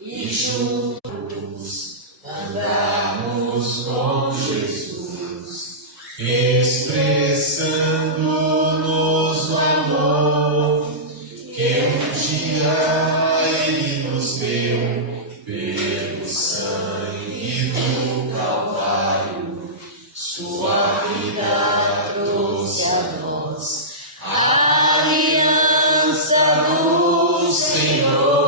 e juntos andamos com Jesus, expressando-nos o amor que um dia Ele nos deu pelo sangue do Calvário. Sua vida trouxe a nós a aliança do Senhor.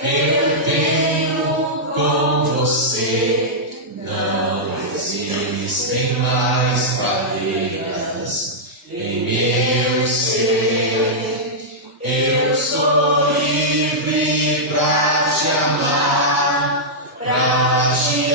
Eu tenho com você, não existem mais barreiras em meu ser. Eu sou livre pra te amar, pra te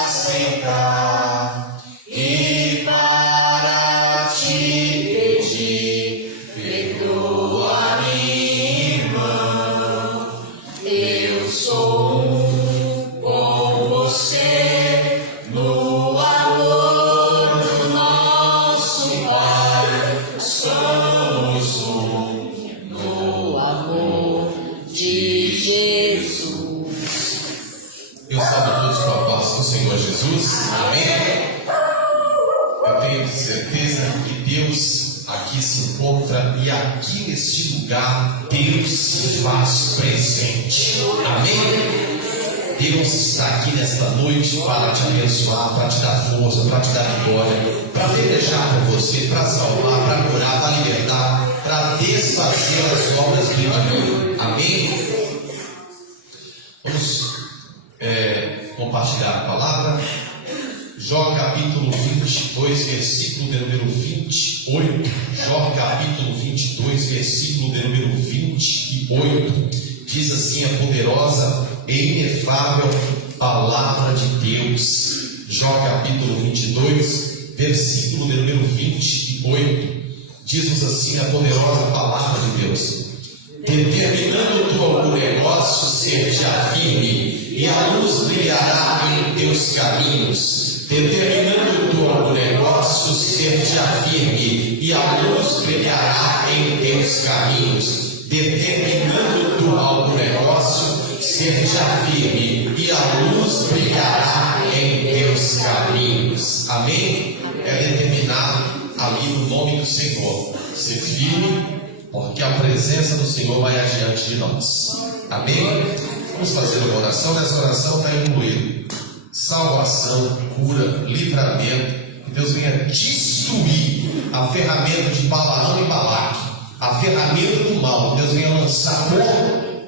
aceitar e para te pedir, perdoa minha irmã. Eu sou um com você no amor do nosso Pai. Somos um no amor de Jesus. Eu saúdo todos com a paz do Senhor Jesus. Amém? Eu tenho certeza que Deus aqui se encontra e aqui neste lugar Deus se faz presente. Amém? Deus está aqui nesta noite para te abençoar, para te dar força, para te dar vitória, para pelejar por você, para salvar, para curar, para libertar, para desfazer as obras do inimigo. Amém? Vamos compartilhar a palavra. Jó capítulo 22, versículo de número 28. Jó capítulo 22, versículo de número 28. Diz assim a poderosa e inefável palavra de Deus. Jó capítulo 22, versículo de número 28. Diz-nos assim a poderosa palavra de Deus: determinando tu algum negócio, seja firme, e a luz brilhará em teus caminhos. Determinando tu algum negócio, seja firme, e a luz brilhará em teus caminhos. Determinando tu algum negócio, seja firme, e a luz brilhará em teus caminhos. Amém? É determinar ali no nome do Senhor, ser firme, porque a presença do Senhor vai adiante de nós. Amém? Vamos fazer uma oração. Nessa oração está incluído salvação, cura, livramento. Que Deus venha destruir a ferramenta de Balaão e Balaque, a ferramenta do mal. Que Deus venha lançar por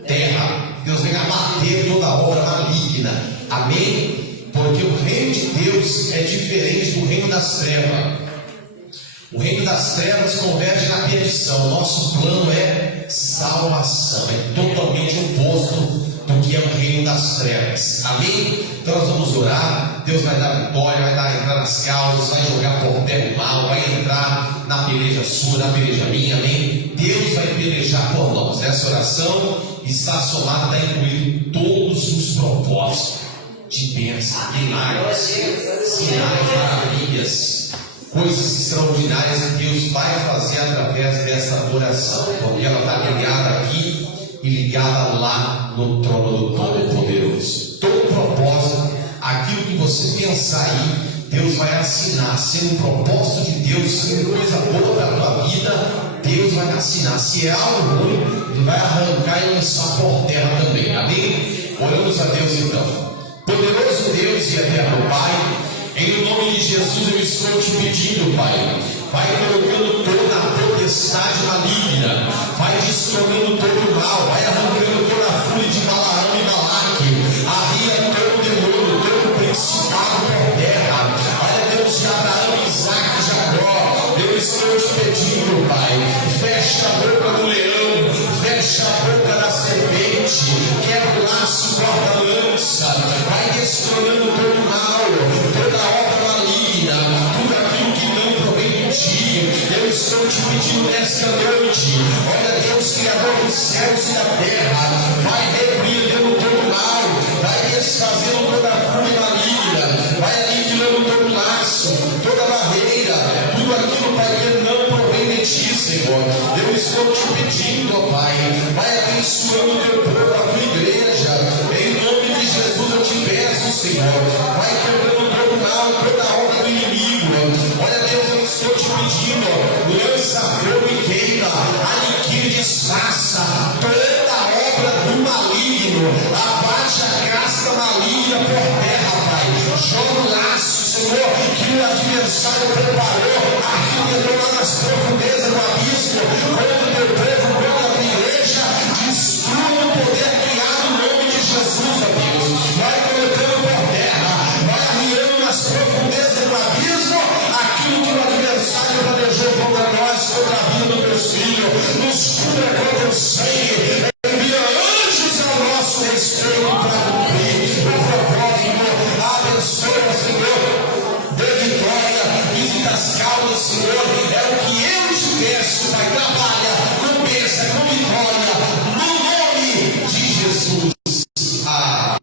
terra. Que Deus venha abater toda a obra maligna. Amém? Porque o reino de Deus é diferente do reino das trevas. O reino das trevas converge na perdição. Nosso plano é salvação. É totalmente oposto do que é o reino das trevas. Amém? Então nós vamos orar. Deus vai dar vitória, vai entrar nas causas, vai jogar por terra o mal, vai entrar na peleja sua, na peleja minha. Amém? Deus vai pelejar por nós. Essa oração está somada, está incluindo todos os propósitos de bênção, milagres, sinais, maravilhas, coisas extraordinárias que Deus vai fazer através dessa oração, porque ela está ligada aqui e ligada lá no trono do Todo-Poderoso. Todo propósito, aquilo que você pensar aí, Deus vai assinar. Sendo um propósito de Deus, sendo coisa boa para a tua vida, Deus vai assinar. Se é algo ruim, Ele vai arrancar e lançar por terra também. Amém? Oramos a Deus então. Poderoso Deus e eterno Pai, em nome de Jesus eu estou te pedindo, Pai, vai colocando toda a potestade maligna, vai destruindo todo o mal, vai arrancando toda a fúria de Balaão e Balaque, arria todo o demônio, todo o principado por terra. Olha, Deus de Abraão, Isaac e Jacó, eu estou te pedindo, Pai, fecha a boca do leão, fecha a boca da serpente, quebra o laço, corta a lança, vai destruindo todo o mal, toda a obra maligna, tudo aquilo que não provém de ti. Eu estou te pedindo nesta noite, olha Deus, Criador dos céus e da terra, adversário preparou, aquilo que entrou lá nas profundezas do abismo, contra o teu povo, contra a tua igreja, destrua o poder criado no nome de Jesus, ó Deus. Vai colocando por terra, vai arriando nas profundezas do abismo, aquilo que o adversário planejou contra nós, contra a vida dos teus filhos, nos cubra contra o sangue, envia anjos ao nosso respeito para cumprir o propósito. Abençoa, Senhor, dê vitória, visita as causas, Senhor, é o que eu te peço, Pai. Trabalha com bênção, com vitória, no nome de Jesus.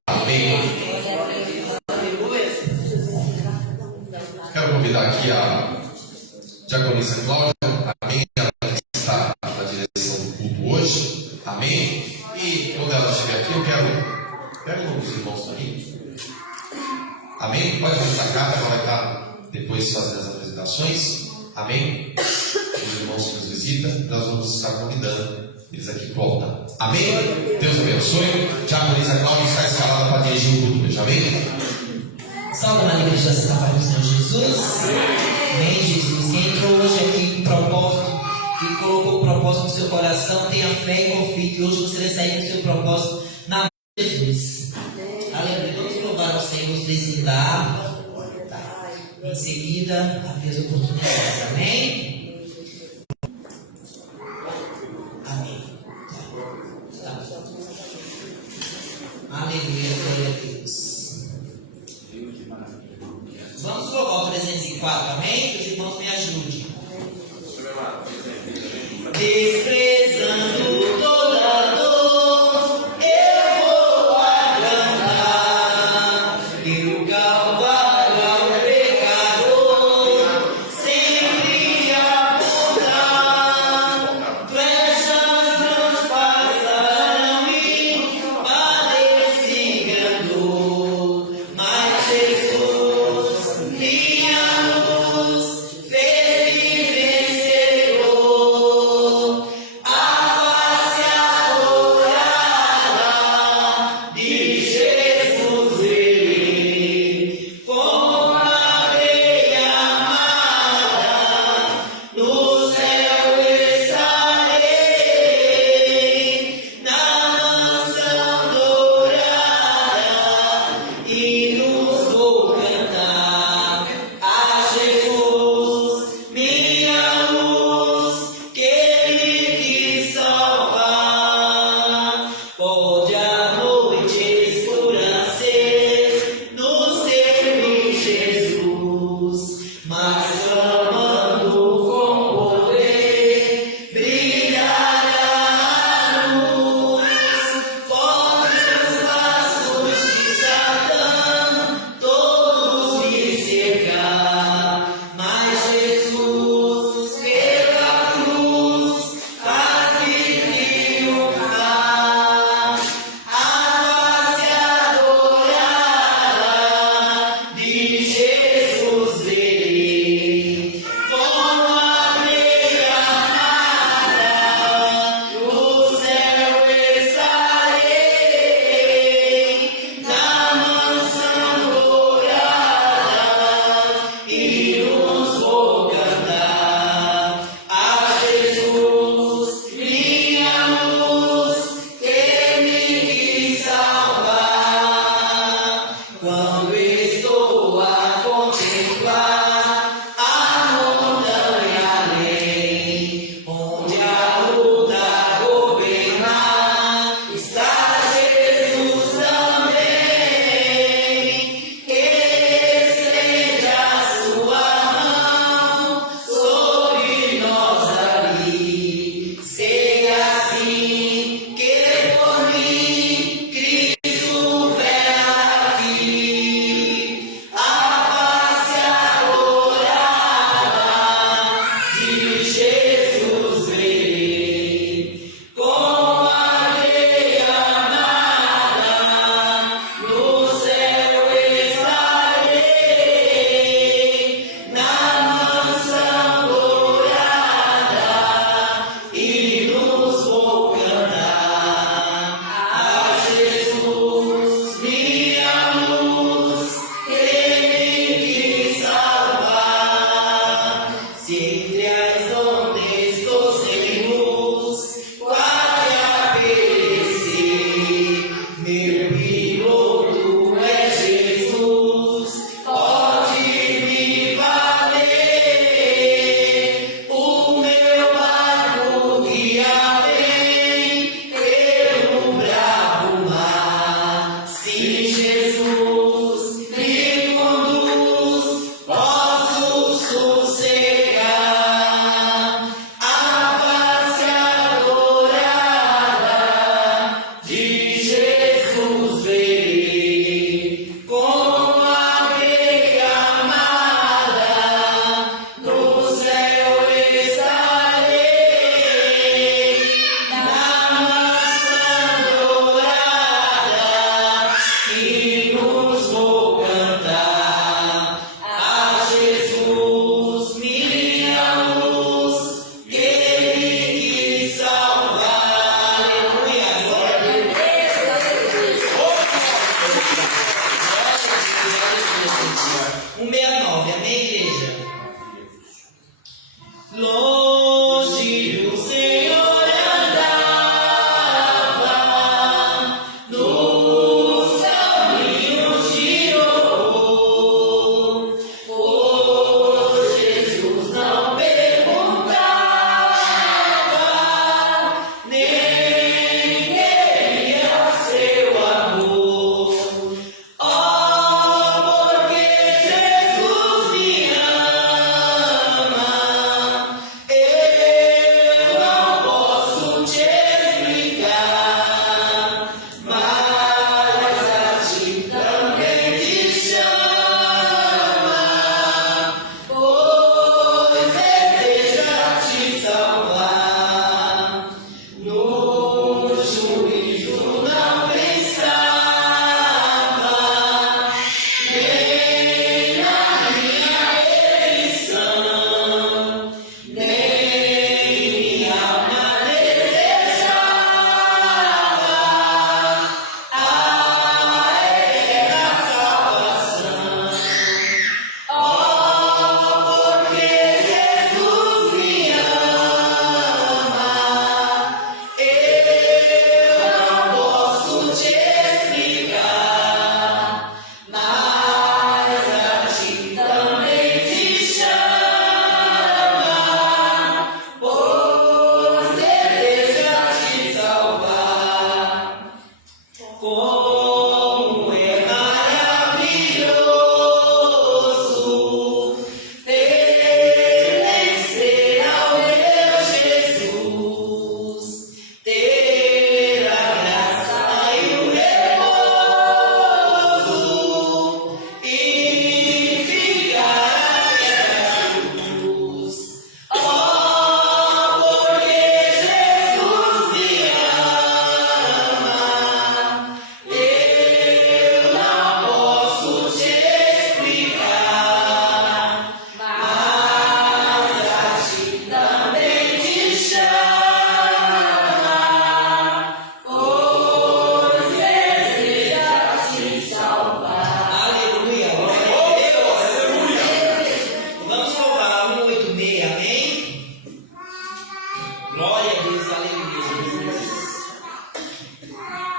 Amém. Quero convidar aqui a diaconisa Cláudia, amém, ela está na direção do culto hoje, amém, e quando ela estiver aqui, eu quero os irmãos também, amém, pode destacar, ela vai estar depois fazendo as apresentações, amém, os irmãos que nos visitam, nós vamos estar convidando eles aqui para o altar, amém, Deus abençoe, diaconisa Cláudia está escalada para dirigir o culto hoje, amém. Salve na igreja da Santa Paz do Senhor Jesus. Amém, Jesus. Quem entrou hoje aqui com propósito e colocou o propósito no seu coração, tenha fé e confie que hoje você vai sair com o seu propósito na mão de Jesus. Aleluia. Vamos louvar o Senhor, os desidar. Em seguida, abrir as oportunidades. Amém? Amém. Tá. Aleluia. Glória a Deus. Vamos colocar o 304, amém? Que os irmãos me ajudem. Desprezando toda dor, eu vou agradar. E o Calvário ao pecador sempre apontar. Flechas transpassarão e padeciam.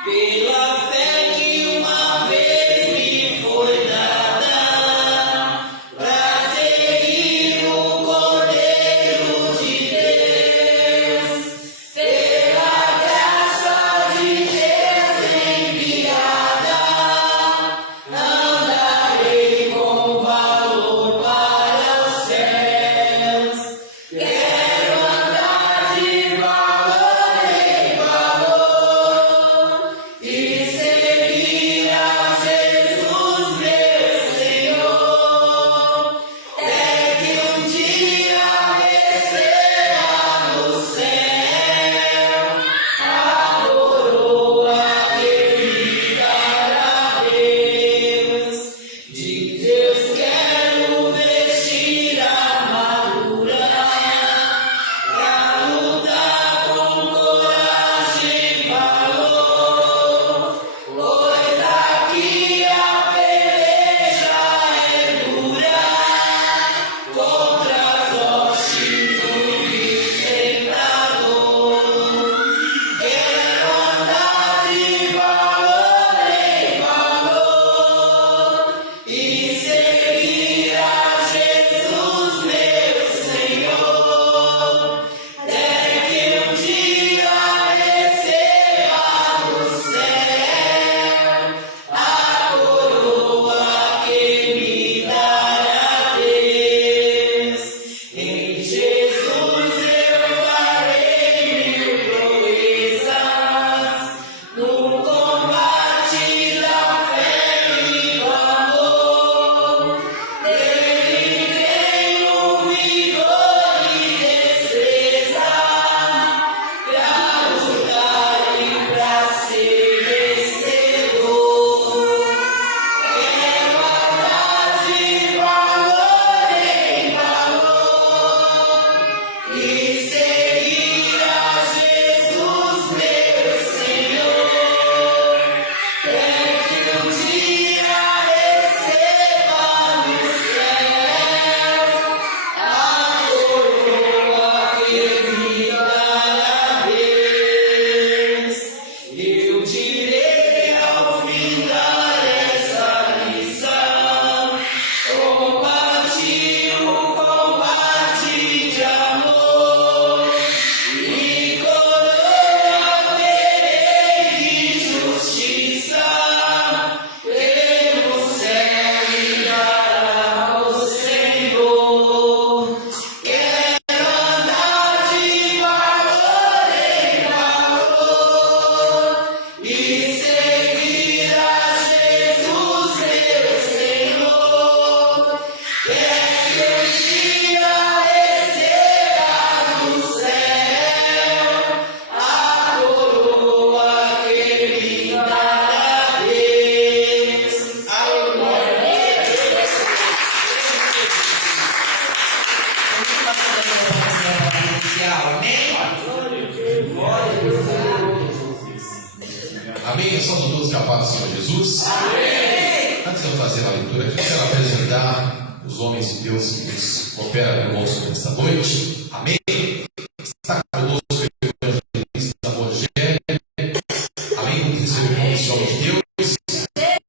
Pela fé que uma vez me foi dada, pra seguir o Cordeiro de Deus, pela graça de Deus enviada, andarei com valor para os céus. Quero andar de valor em valor e seguir a Jesus, meu Senhor. É que um dia receba no céu a coroa que me dará Deus. De Deus quero vestir a armadura pra lutar com coragem e valor, pois aqui a peleja é dura contra as hostes do tentador. Quero andar de valor em valor e seguir a Jesus, meu Senhor. Até que um dia receba do céu a coroa que me dará Deus. Em Jesus eu farei mil proezas no combate da fé e do amor. Dele tenho vigor e destreza pra lutar e pra ser vencedor. Quero andar de valor em valor e seguir a Jesus, meu Senhor. Até que um dia receba no céu a coroa que me dará Deus. Eu direi ao findar essa lição: combati o combate de amor e coroa terei de justiça. Pelo céu me dará o Senhor. Quero andar de valor em valor e seguir a Jesus, meu Senhor. Quer que um dia receba do céu a coroa que me dará Deus. Aleluia. Amém? São todos que a paz do Senhor Jesus. Antes de eu fazer a leitura aqui, quero apresentar os homens de Deus que nos cooperam conosco nesta noite. Amém? Está conosco o evangelista Rogério. Amém? Com seu irmão esse homem de Deus.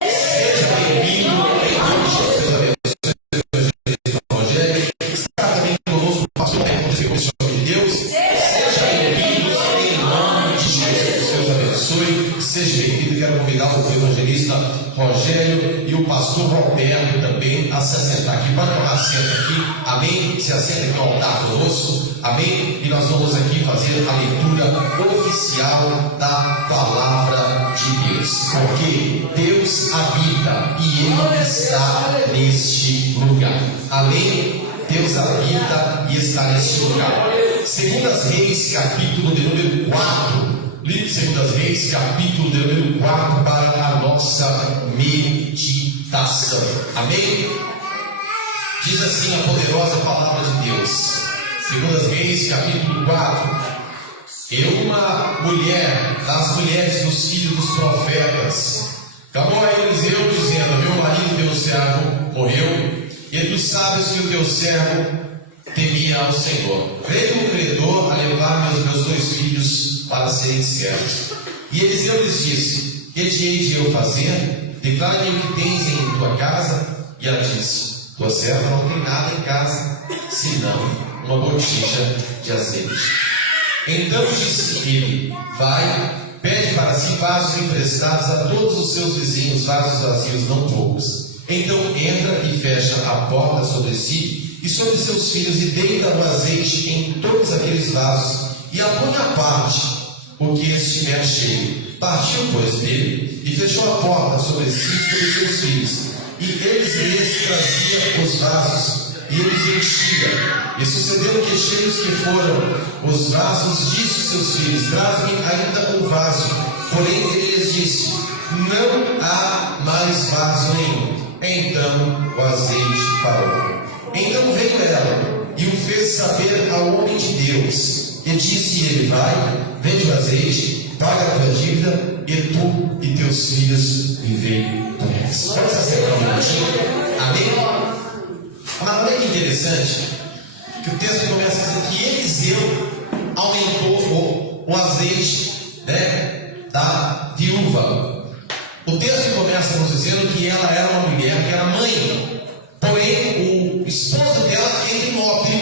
Seja bem-vindo em nome de Jesus. Abençoe o evangelista Rogério. Está também conosco o pastor esse homem de Deus. Seja bem-vindo em nome de Jesus. Deus abençoe. Seja bem-vindo. Quero convidar o evangelista Rogério e o pastor Roberto também a se assentar aqui. Pode tomar assento aqui. Amém? Se assenta aqui ao altar conosco. Amém? E nós vamos aqui fazer a leitura oficial da palavra de Deus. Porque Deus habita e Ele está neste lugar. Amém? Deus habita e está neste lugar. Segundas Reis, capítulo de número 4. Livro de Segundas Reis, capítulo de número 4, para a nossa meditação. Amém? Diz assim a poderosa palavra de Deus. Segundas Reis, capítulo 4. E uma mulher, das mulheres dos filhos dos profetas, clamou a Eliseu, dizendo: meu marido, teu servo, morreu, e tu sabes que o teu servo temia ao Senhor. Veio o credor a levar meus dois filhos para serem servos. E Eliseu lhes disse: que te hei de eu fazer? Declara-me o que tens em tua casa. E ela disse: tua serva não tem nada em casa, senão uma botija de azeite. Então disse ele: vai, pede para si vasos emprestados a todos os seus vizinhos, vasos vazios, não poucos. Então entra e fecha a porta sobre si e sobre seus filhos, e deita o azeite em todos aqueles vasos, e a põe à parte o que estiver cheio. Partiu, pois, dele, e fechou a porta sobre si e sobre seus filhos. E eles lhes traziam os vasos, e eles enchiam. E sucedeu que, cheios que foram os vasos, disse seus filhos: traz-me ainda um vaso. Porém ele lhes disse: não há mais vaso nenhum. Então o azeite parou. Então veio ela e o fez saber ao homem de Deus. E disse ele: vai, vende o azeite, paga a tua dívida, e tu e teus filhos vivei do resto. Vamos acertar um minutinho? Amém? Mas olha que interessante, que o texto começa a dizer que Eliseu aumentou o azeite, né, da viúva. O texto começa nos dizendo que ela era uma mulher que era mãe, porém o esposo dela ele morre.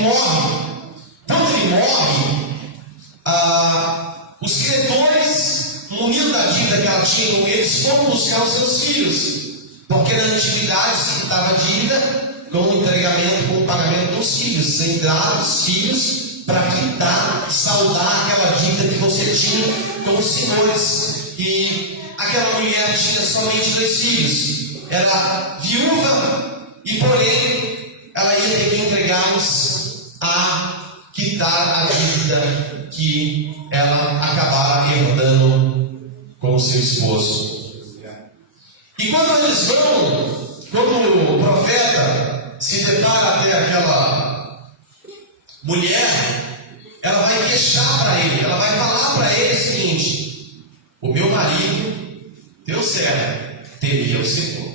Quando ele morre, os credores, munidos da dívida que ela tinha com eles, foram buscar os seus filhos, porque na antiguidade se quitava dívida com o entregamento, com o pagamento dos filhos. Entraram os filhos para quitar, saldar aquela dívida que você tinha com os senhores. E aquela mulher tinha somente 2 filhos, era viúva, e porém ela ia ter que entregá-los a quitar a dívida que ela acabara herdando com o seu esposo. E quando eles vão, quando o profeta se depara até aquela mulher, ela vai queixar para ele, ela vai falar para ele o seguinte: o meu marido deu certo, temia o Senhor.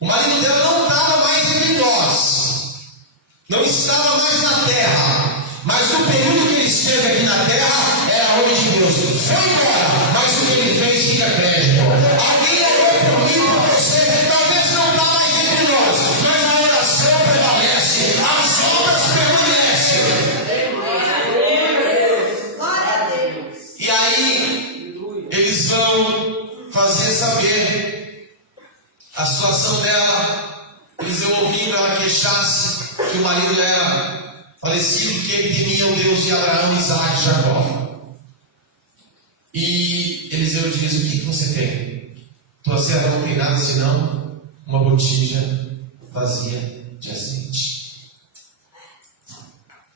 O marido dela não estava mais entre nós, não estava mais na terra, mas no período que ele esteve aqui na terra, era homem de Deus. Foi embora, mas o que ele fez fica crédito. Alguém orou por mim, por você, talvez não está mais entre nós, mas a oração prevalece, as obras permanecem. E aí, eles vão fazer saber a situação dela. Eles iam ouvindo ela queixar-se que o marido era falecido, que ele temia o Deus de Abraão, Isaac e Jacó. E Eliseu diz: o que você tem? Tua serva não tem nada senão uma botija vazia de azeite.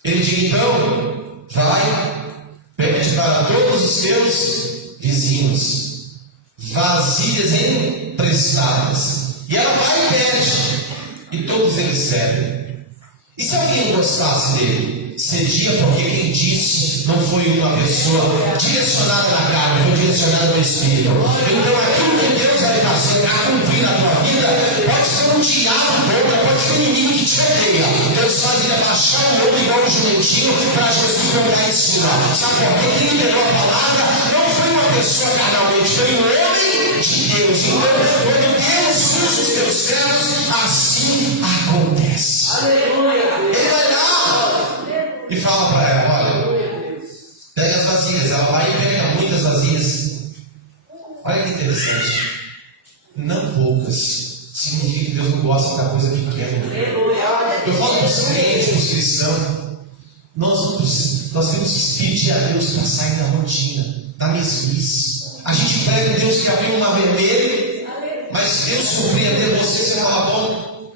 Ele diz: então, vai, pede para todos os seus vizinhos vasilhas emprestadas. E ela vai e pede, e todos eles cedem. E se alguém gostasse dele, cedia, porque quem disse não foi uma pessoa direcionada na carne, foi direcionada no Espírito. Então aquilo que Deus vai fazer a cumprir na tua vida, pode ser um diabo contra, pode ser um inimigo que te odeia. Deus faz ele abaixar o ombro igual um jumentinho para Jesus colocar em cima. Sabe por quê? Quem liberou a palavra não foi uma pessoa carnalmente, foi um homem de Deus. Então, quando Deus usa os teus servos, assim acontece. Aleluia. Ele vai lá e fala para ela: olha, pega as vasilhas. Ela vai e pega muitas vasilhas. Olha que interessante, não poucas. Significa que Deus não gosta da coisa pequena. Eu falo para os crentes, para os cristãos, nós temos que pedir a Deus para sair da rotina, da mesmice. A gente prega um Deus que abriu o mar vermelho, mas Deus surpreender você fala: bom,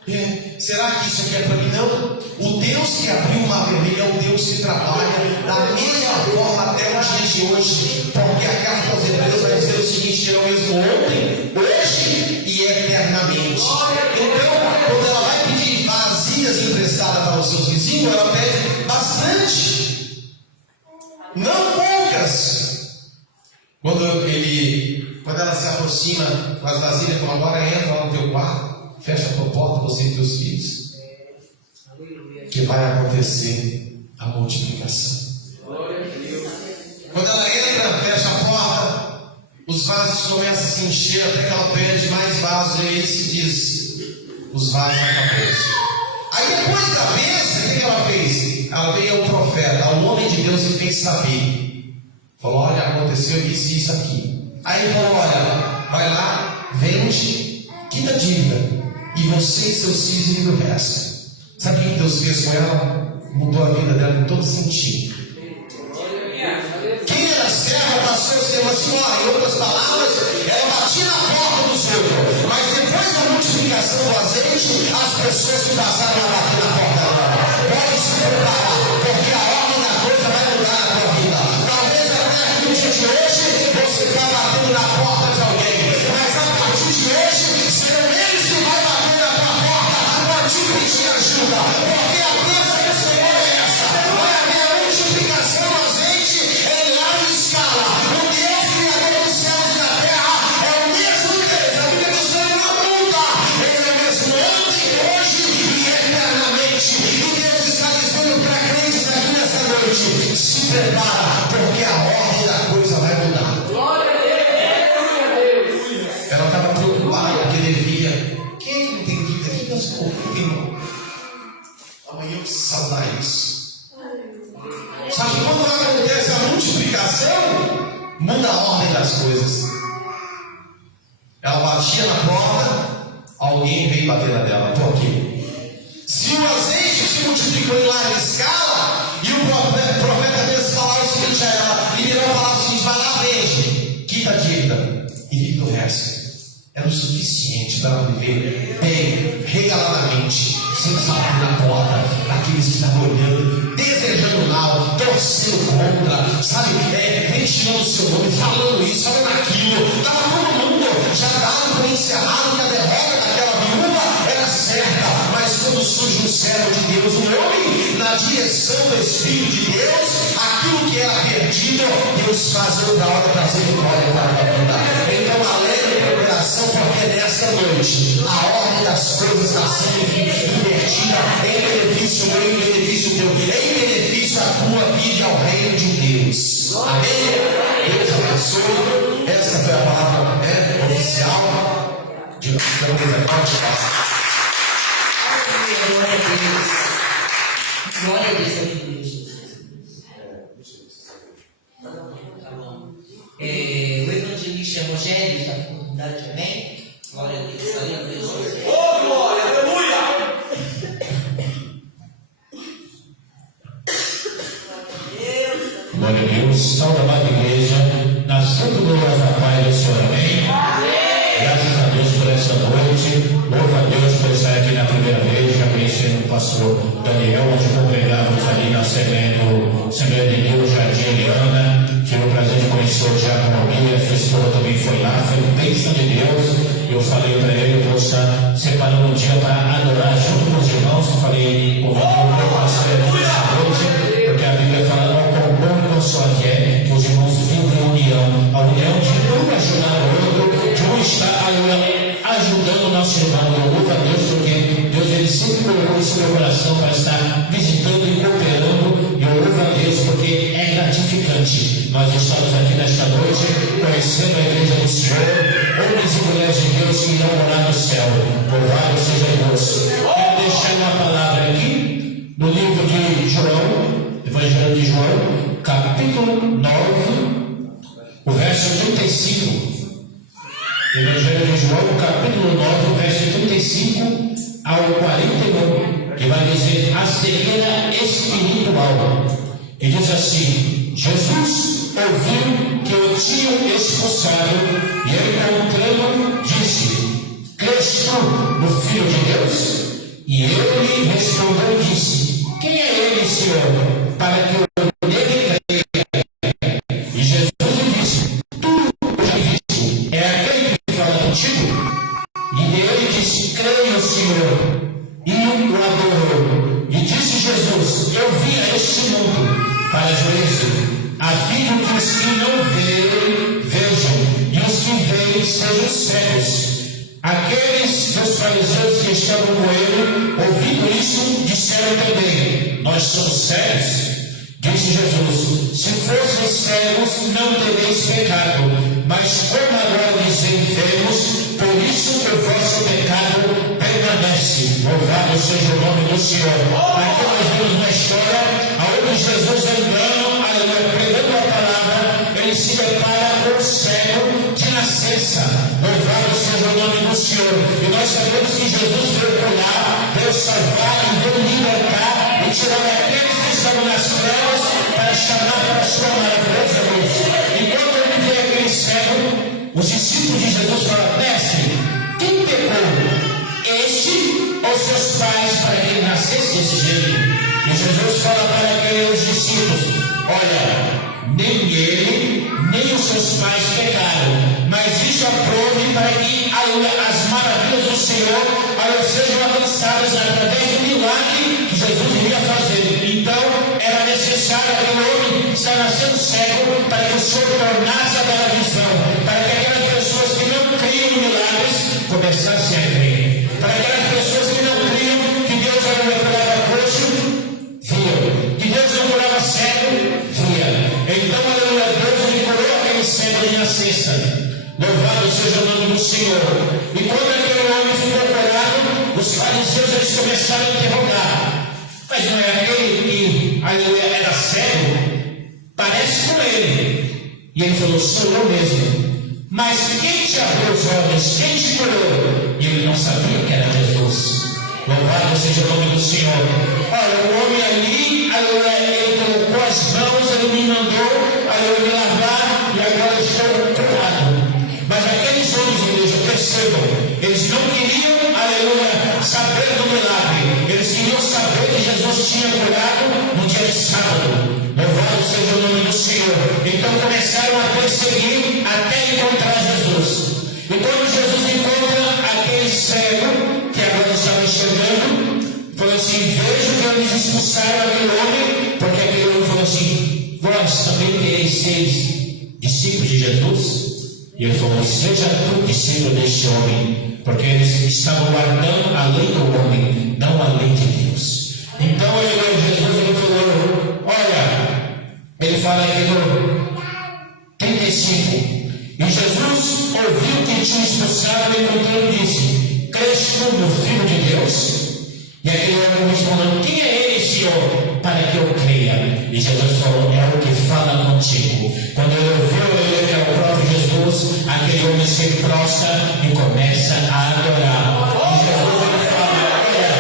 será que isso aqui é para mim? Não. O Deus que abriu o mar vermelho é o Deus que trabalha da mesma forma até os dias de hoje, porque a carta aos Hebreus vai dizer o seguinte: que é o mesmo ontem, hoje e eternamente. Então, quando ela vai pedir vasilhas emprestadas para os seus vizinhos, ela pede bastante, não poucas. Quando ela se aproxima com as vasilhas, fala: agora entra lá no teu quarto, fecha a tua porta, você e teus filhos, que vai acontecer a multiplicação. Quando ela entra, fecha a porta, os vasos começam a se encher até que ela pede mais vasos, e aí se diz: os vasos acabou-se. Aí depois da bênção, o que ela fez? Ela veio ao profeta, ao homem de Deus, e fez saber. Falou: olha, aconteceu isso aqui. Aí ele falou: olha, vai lá, vende, quita a dívida, e você e seus filhos vivem o resto. Sabe o que Deus fez com ela? Mudou a vida dela em todo sentido. Quem era serva passou a ser uma senhora. Em outras palavras, ela batia na porta do Senhor. Mas depois da multiplicação do azeite, as pessoas que passaram a bater na porta dela. Pode se preparar, porque a ordem da coisa vai mudar na tua vida. Talvez até aqui no dia de hoje você está batendo na porta de alguém. Mas a partir de hoje, serão eles que vão bater na tua porta para te pedir ajuda. Porque a bênção do Senhor é essa. Olha, a minha multiplicação do azeite é larga escala. O Deus criador dos céus e da terra é o mesmo Deus. A Bíblia diz que ele não muda. Ele é o mesmo ontem, hoje e eternamente. E Deus está dizendo para crentes aqui nessa noite: se prepara, porque a ordem da coisa vai mudar. Ela estava preocupada porque devia. Quem é que não tem dívida aqui? Nós confirmamos. Amanhã eu preciso saudar isso. Sabe quando acontece a multiplicação? Muda a ordem das coisas. Ela batia na porta, alguém veio bater na dela. Por quê? Se o azeite se multiplicou em larga escala, e o profeta mesmo falava o seguinte a ela, liberou a palavra seguinte: vai lá, vende, quita a dívida e vive o resto. Era o suficiente para ela viver bem, regaladamente, sem saber na porta daqueles que estavam olhando, desejando mal, torcendo contra, sabe, ventilando o seu nome, falando isso, falando aquilo. Estava todo mundo já dado para encerrado que a derrota daquela viúva era certa. Mas quando surge um servo de Deus, um homem, na direção do Espírito de Deus, aquilo que era perdido, Deus faz outra hora trazer vitória para a vida. Então, alegre o coração, porque nesta noite a ordem das coisas está sendo invertida em benefício meu, em benefício teu, em benefício à tua vida e ao reino de Deus. Amém? Deus abençoe. Essa foi a palavra oficial de Glória a Deus. Glória a Deus, aleluia, Jesus. Tá bom. O evangelista Rogério está com oportunidade, amém? Glória a Deus, aleluia, Jesus. Oh, glória, aleluia! Glória a Deus, salve a amada igreja, na santa glória da paz do Senhor, amém? Graças a Deus por essa noite, louva a Deus por estar aqui na primeira vez, já conhecendo o pastor Daniel, onde congregávamos ali na Assembleia de Deus, Jardim Eliana. Tive o prazer de conhecer o Diácono Almir, a sua esposa também foi lá, foi bênção de Deus. Eu falei para ele: eu vou estar separando um dia para adorar junto com os irmãos. Eu falei: convidei o meu pastor nessa noite, porque a Bíblia fala: não quão bom e quão suave é que os irmãos vivem em união, a união de um ajudar o outro, de um estar ajudando o nosso irmão. Eu louvo a Deus, porque Deus ele sempre colocou isso no meu coração para estar visitando e cooperando. E eu louvo a Deus porque é gratificante. Nós estamos aqui nesta noite conhecendo a igreja do Senhor, homens e mulheres de Deus que irão morar no céu. Louvado seja Deus. Quero deixar uma palavra aqui no livro de João, Evangelho de João, capítulo 9, o verso 35. Evangelho de João, capítulo 9, verso 35 ao 41, que vai dizer a cegueira espiritual. E diz assim: Jesus ouviu que eu tinha expulsado, e encontrando, disse: crês tu no Filho de Deus? E ele respondeu e disse: quem é ele, Senhor, para que eu nele creia? E Jesus lhe disse: tu já viste, é aquele que fala contigo? E ele disse: creio, Senhor. E o adorou. E disse Jesus: eu vim a este mundo para juízo, a fim de que os que não veem vejam, e os que veem sejam cegos. Aqueles dos fariseus que estavam com ele, ouvindo isso, disseram também: nós somos cegos. Disse Jesus: se fossem cegos, não tereis pecado, mas como agora dizem vemos, por isso o vosso pecado permanece. Louvado seja o nome do Senhor. Aqui nós vemos uma história onde Jesus andando, pregando a palavra, ele se depara com o cego de nascença. Louvado seja o nome do Senhor. E nós sabemos que Jesus veio curar, veio salvar e veio libertar e tirar aqueles que estavam nas trevas para chamar para a sua maravilhosa luz. E quando ele vê aquele cego, os discípulos de Jesus falam: mestre, quem pecou? Este ou seus pais para que ele nascesse desse jeito? E Jesus fala para aqueles discípulos: olha, nem ele, nem os seus pais pecaram, mas isso aprove para que as maravilhas do Senhor sejam alcançadas através do milagre que Jesus iria fazer. Então, era necessário aquele homem estar nascendo cego para que o Senhor tornasse a dar a visão, para que aquelas pessoas que não criam em milagres começassem a crer, para aquelas pessoas que não criam que Deus não curava coxo, via, que Deus não curava cego, via. Então, aleluia, Deus lhe curou aquele cego de nascença. Louvado seja o nome do Senhor. E quando aquele homem ficou curado, os fariseus eles começaram a interrogar: mas não é aquele que aleluia, era cego? Parece com ele. E ele falou: sou eu mesmo. Mas quem te abriu os olhos? Quem te curou? E ele não sabia que era Jesus. Louvado seja o nome do Senhor. Olha, o homem ali, aleluia, ele colocou as mãos, ele me mandou, aleluia, me lavar, e agora eu estou curado. Mas aqueles homens, igreja, percebam, eles não queriam, aleluia, saber do milagre. Eles queriam saber que Jesus tinha curado no dia de sábado. Louvado seja o nome do Senhor. Então começaram a perseguir até encontrar Jesus. E quando Jesus encontra aquele cego, que agora estava enxergando, falou assim: vejo que eles expulsaram aquele homem, porque aquele homem falou assim: vós também quereis ser discípulos de Jesus? E ele falou: seja tu discípulo deste homem, porque eles estavam guardando a lei do homem, não a lei de Deus. Então Jesus ele falou: olha, ele fala aqui no 35, e Jesus ouviu que tinha expulsado e encontrou e disse: crês tu no Filho de Deus? E aquele homem respondeu: quem é ele, Senhor, para que eu creia? E Jesus falou: é o que fala contigo. Quando ele ouviu que era o próprio Jesus, aquele homem se prostra e começa a adorar. E Jesus ele fala: olha,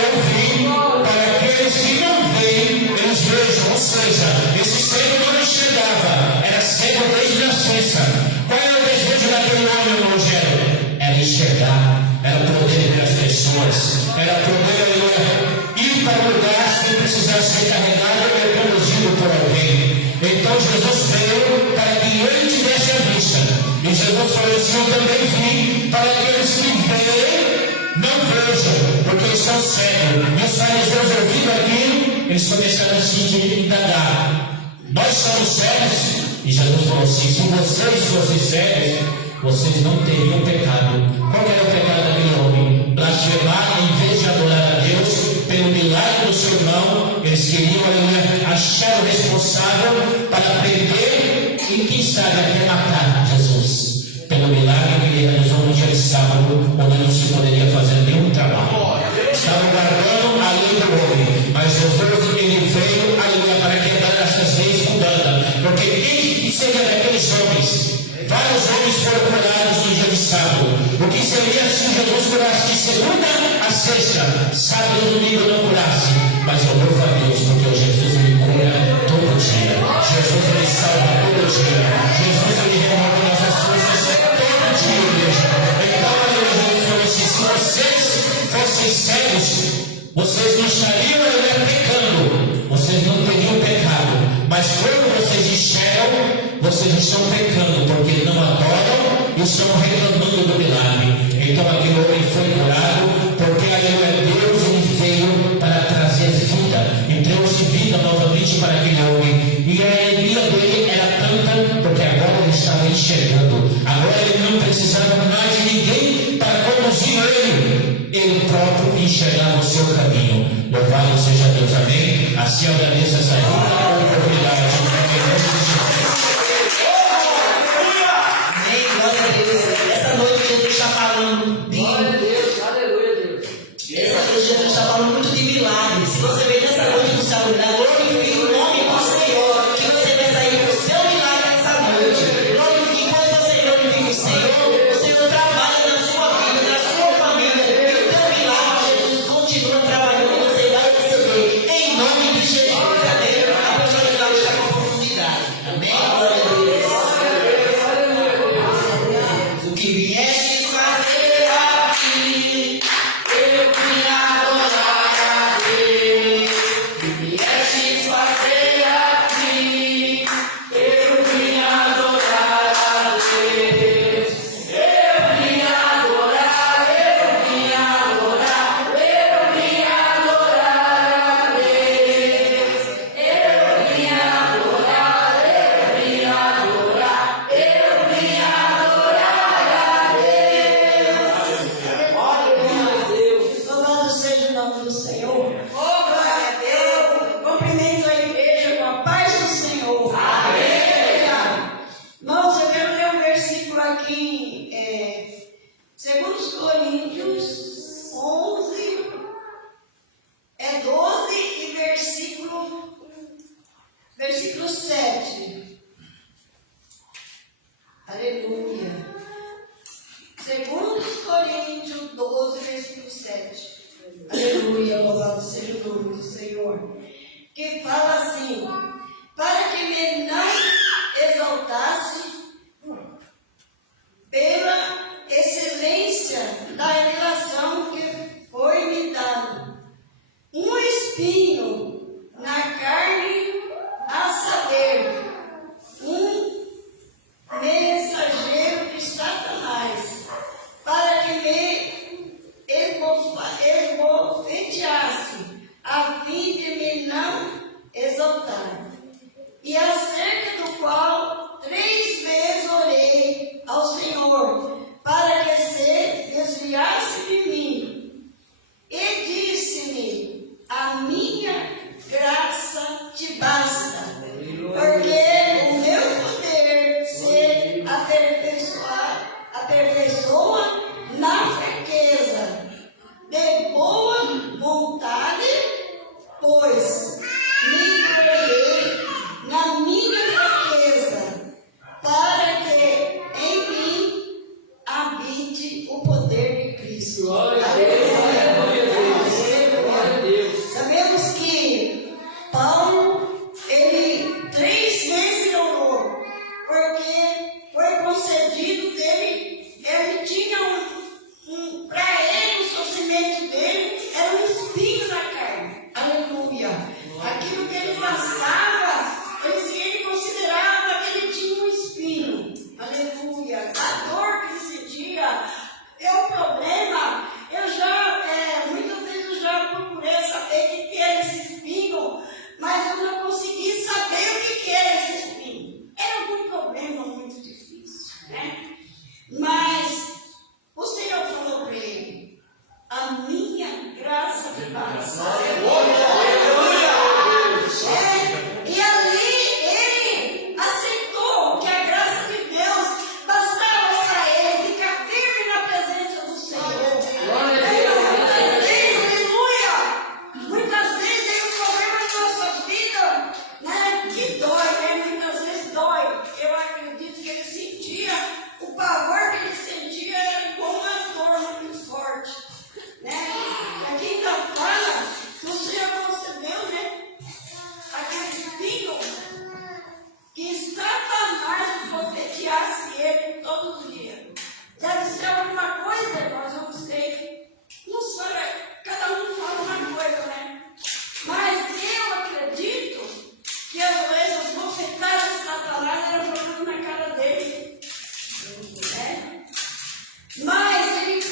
eu vim para aqueles que não veem, eles vejam. Ou seja, esse cego não enxergava, era cego desde nascença. Qual era o desejo daquele homem, irmão Rogério? Era enxergar, era poder ver as pessoas, era poder ir para o lugar sem precisar ser carregado ou conduzido por alguém. Então Jesus veio para que ele tivesse a vista. E Jesus falou assim: eu também vim para aqueles que veem, não vejam, porque estão cegos. E os fariseus ouvindo aquilo, eles começaram a se indagar: nós somos cegos? E Jesus falou assim: se vocês fossem cegos, vocês não teriam pecado. Qual era o pecado daquele homem? Blasfemar em vez de adorar a Deus pelo milagre do seu irmão. Eles queriam achar o responsável para prender e quem sabe até matar Jesus pelo milagre que ele realizou no dia de sábado, onde não se poderia fazer nenhum trabalho. Estavam guardando a lei do homem, mas Jesus ele veio para quebrar essas leis mundanas, porque quem seja daqueles homens, vários homens foram curados no dia de sábado. O que seria se Jesus curasse de segunda a sexta, sábado e domingo não curasse? Mas eu louvo a Deus, porque o Jesus me cura todo dia. Jesus me salva todo dia. Jesus ele renova nossas forças todo dia, igreja. Então Jesus falou assim: se vocês fossem cegos, vocês não estariam pecando, vocês não teriam pecado. Mas quando vocês enxergam, vocês estão pecando, porque não adoram e estão reclamando do milagre. Então aquele homem foi curado, porque Deus ele veio para trazer vida, e trouxe vida novamente para aquele homem. E a alegria dele era tanta, porque agora ele estava enxergando. Agora ele não precisava mais de ninguém para conduzir ele. Ele próprio enxergava o seu caminho. Louvado seja Deus. Deus, amém? Assim organiza essa oportunidade. Amém, glória a Deus. Essa noite Jesus está falando de... Glória a Deus, aleluia, Deus. Essa noite Jesus está falando muito de milagres. Se você vê nessa noite no céu, glorifique o nome do Senhor, que você vai sair com o seu milagre nessa noite. E quando você glorifica o Senhor trabalha na sua vida, na sua família. E o teu milagre, Jesus continua trabalhando e você vai receber. Em nome de Jesus, amém? A pessoa está com profundidade. Amém? Glória a Deus. O que vieste fazer aqui, eu vim adorar a Deus. O que vieste fazer aqui, eu vim adorar a Deus. Eu vim adorar, eu vim adorar, eu vim adorar a Deus. Eu vim adorar, eu vim adorar, eu vim adorar a Deus. Louvado seja o nome do Senhor. Oh, glória a Deus. Cumprimento a igreja com a paz do Senhor. Amém. Irmãos, eu quero ler um versículo aqui, 2 Coríntios 11, 12 e versículo 7. Aleluia. 2 Coríntios 12, versículo 7. Aleluia, louvado seja o nome do Senhor. Que fala assim: para que me não exaltasse pela excelência da revelação que foi-me dado, um espinho na carne, a saber, um mensageiro de Satanás, para que me esbofeteasse, a fim de me não exaltar. E acerca do qual 3 vezes orei ao Senhor, para que se desviasse de mim. E disse-me: a minha graça te basta, porque o meu poder se aperfeiçoa na fraqueza. De boa vontade, pois me gloriei na minha fraqueza, para que em mim habite o poder de Cristo. Glória a Deus, glória a Deus. Sabemos que Paulo, ele 3 vezes orou, porque foi concedido dele, ele tinha para ele, o sofrimento dele era um espinho na carne. Aleluia. Aquilo que ele passava, ele considerava que ele tinha um espinho. Aleluia. A dor que ele sentia é o problema. Muitas vezes eu já procurei saber o que era esse espinho, mas eu não consegui saber o que era esse espinho. Era algum problema muito difícil, né? Mas o Senhor falou para ele: a minha graça te basta. E ali ele aceitou que a graça de Deus bastava para ele ficar firme na presença do Senhor. Glória a Deus. Aleluia! Muitas vezes tem um problema na nossa vida, né, que dói, né? Muitas vezes dói. Eu acredito que ele sentia, o pavor que ele sentia era igual uma dor muito forte, né? Aqui ainda fala que o Senhor concedeu, né, aquele espinho que Satanás profetiasse ele todos os dias. Deve ser alguma coisa, irmãos, eu não sei. Não sei, cada um fala uma coisa, né? Mas eu acredito que as doenças bofetadas de Satanás eram jogando na cara dele, né? Mas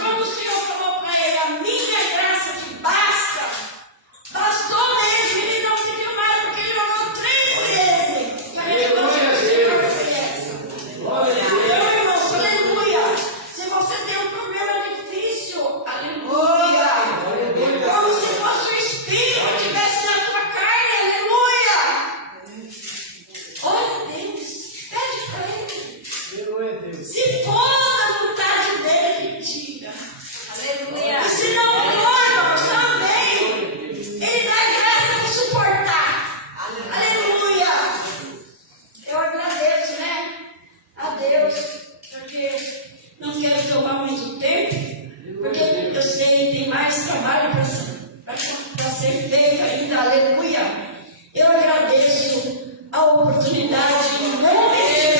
quando o Senhor falou para ele: a minha graça te basta, bastou mesmo, ele não pediu mais, porque ele orou 3 vezes. Para que Glória a Deus. essa. Glória a Deus. Então, irmãos, aleluia. Se você Se for a vontade dele, mentira. Aleluia. E se não for, também. Ele dá graça de suportar. Aleluia. Eu agradeço, né? A Deus. Porque não quero tomar muito tempo. Porque eu sei que tem mais trabalho para ser feito ainda. Aleluia. Eu agradeço a oportunidade em nome de Jesus.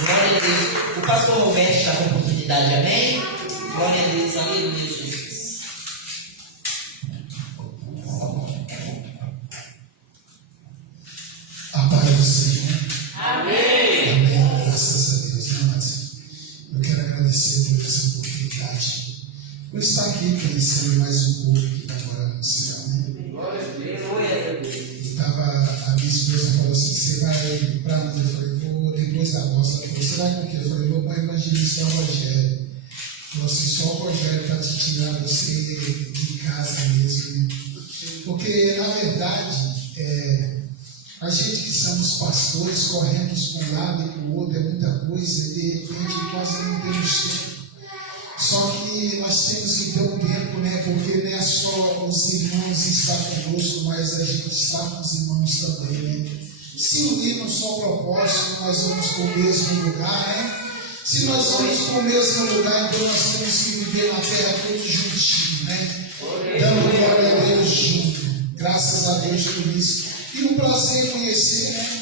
Glória a Deus. O pastor Roberto está com oportunidade, amém? Glória a Deus, aleluia, Jesus. A paz do Senhor. Amém. Amém. Graças a Deus, amados. Eu quero agradecer por essa oportunidade. Por estar aqui conhecendo mais um povo que está morando no céu, né? Glória a Deus. A minha esposa falou assim: você vai para onde? Eu falei: vou depois da bosta. Ela falou: você vai com o quê? Eu falei: vou para a evangelista Rogério. Falou assim: só o Rogério para te tirar você de casa mesmo, né? Porque, na verdade, a gente que somos pastores, corremos para um lado e para o outro, é muita coisa, e de repente quase não temos tempo. Só que nós temos que ter um tempo, né? Porque não é só os irmãos estar conosco, mas a gente está com os irmãos também, né? Se unir no só propósito, nós vamos para o mesmo lugar, né? Se nós vamos para o mesmo lugar, então nós temos que viver na terra todos juntinhos, né? Dando glória a Deus junto. Graças a Deus por isso. E um prazer conhecer, né?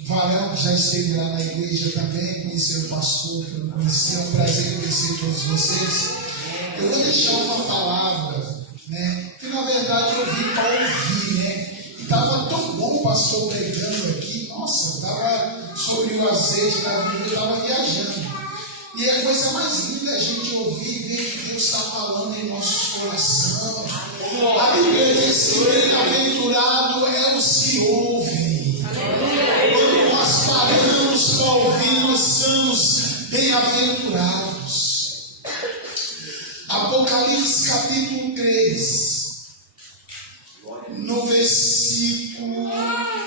O Varão, que já esteve lá na igreja também, conhecer o pastor, que eu não conhecia. É um prazer conhecer todos vocês. Eu vou deixar uma palavra, né? Que na verdade eu vim para ouvir, né? E estava tão bom o pastor pregando aqui. Nossa, estava sobre o azeite da vida, eu estava viajando. E é a coisa mais linda a gente ouvir e ver que Deus está falando em nossos corações. A Bíblia diz que bem-aventurado é os que ouvem. Quando nós paramos para ouvir, nós somos bem-aventurados. Apocalipse capítulo 3, no versículo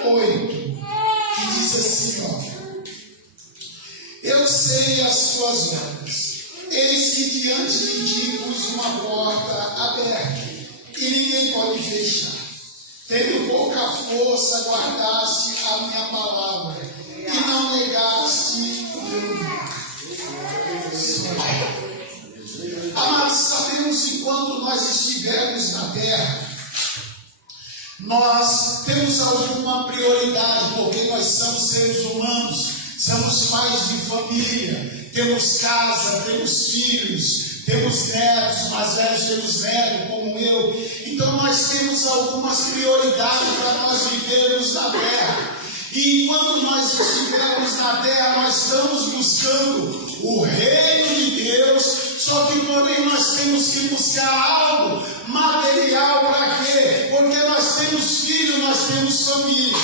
8, que diz assim, ó: eu sei as suas obras, eis que diante de ti pus uma porta aberta, e ninguém pode fechar. Tendo pouca força, guardaste a minha palavra, e não negaste o meu nome. Amados, sabemos que quando nós estivermos na terra, nós temos alguma prioridade, porque nós somos seres humanos, somos pais de família, temos casa, temos filhos, temos netos, mais velhos temos netos, como eu. Então nós temos algumas prioridades para nós vivermos na terra. E enquanto nós estivermos na terra, nós estamos buscando o reino de Deus, só que porém nós temos que buscar algo material para quê? Porque nós temos filhos, nós temos família.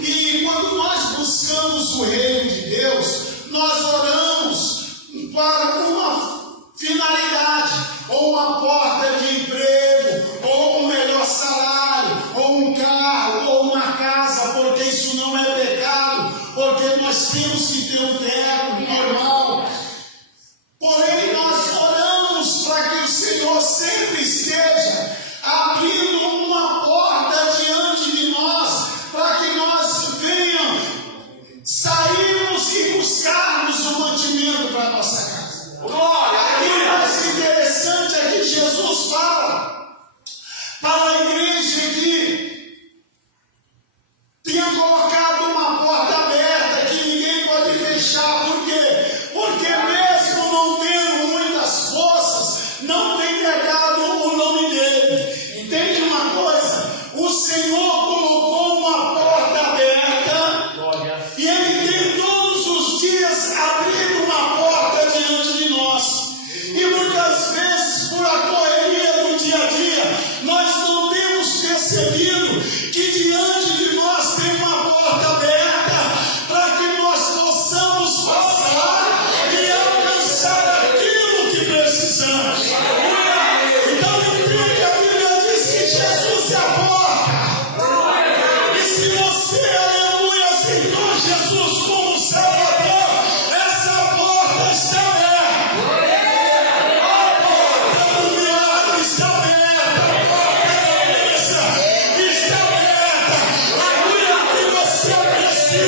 E quando nós buscamos o reino de Deus, nós oramos para uma finalidade, ou uma porta de emprego, ou um melhor salário, ou um carro, ou uma casa, porque isso não é pecado, porque nós temos que ter um teto normal. Porém, nós oramos para que o Senhor sempre esteja abrindo uma porta diante de nós, para que nós venhamos sairmos e buscarmos o mantimento para a nossa casa. Aqui o mais interessante é que Jesus fala para a igreja que tinha colocado uma porta aberta que ninguém pode fechar. Por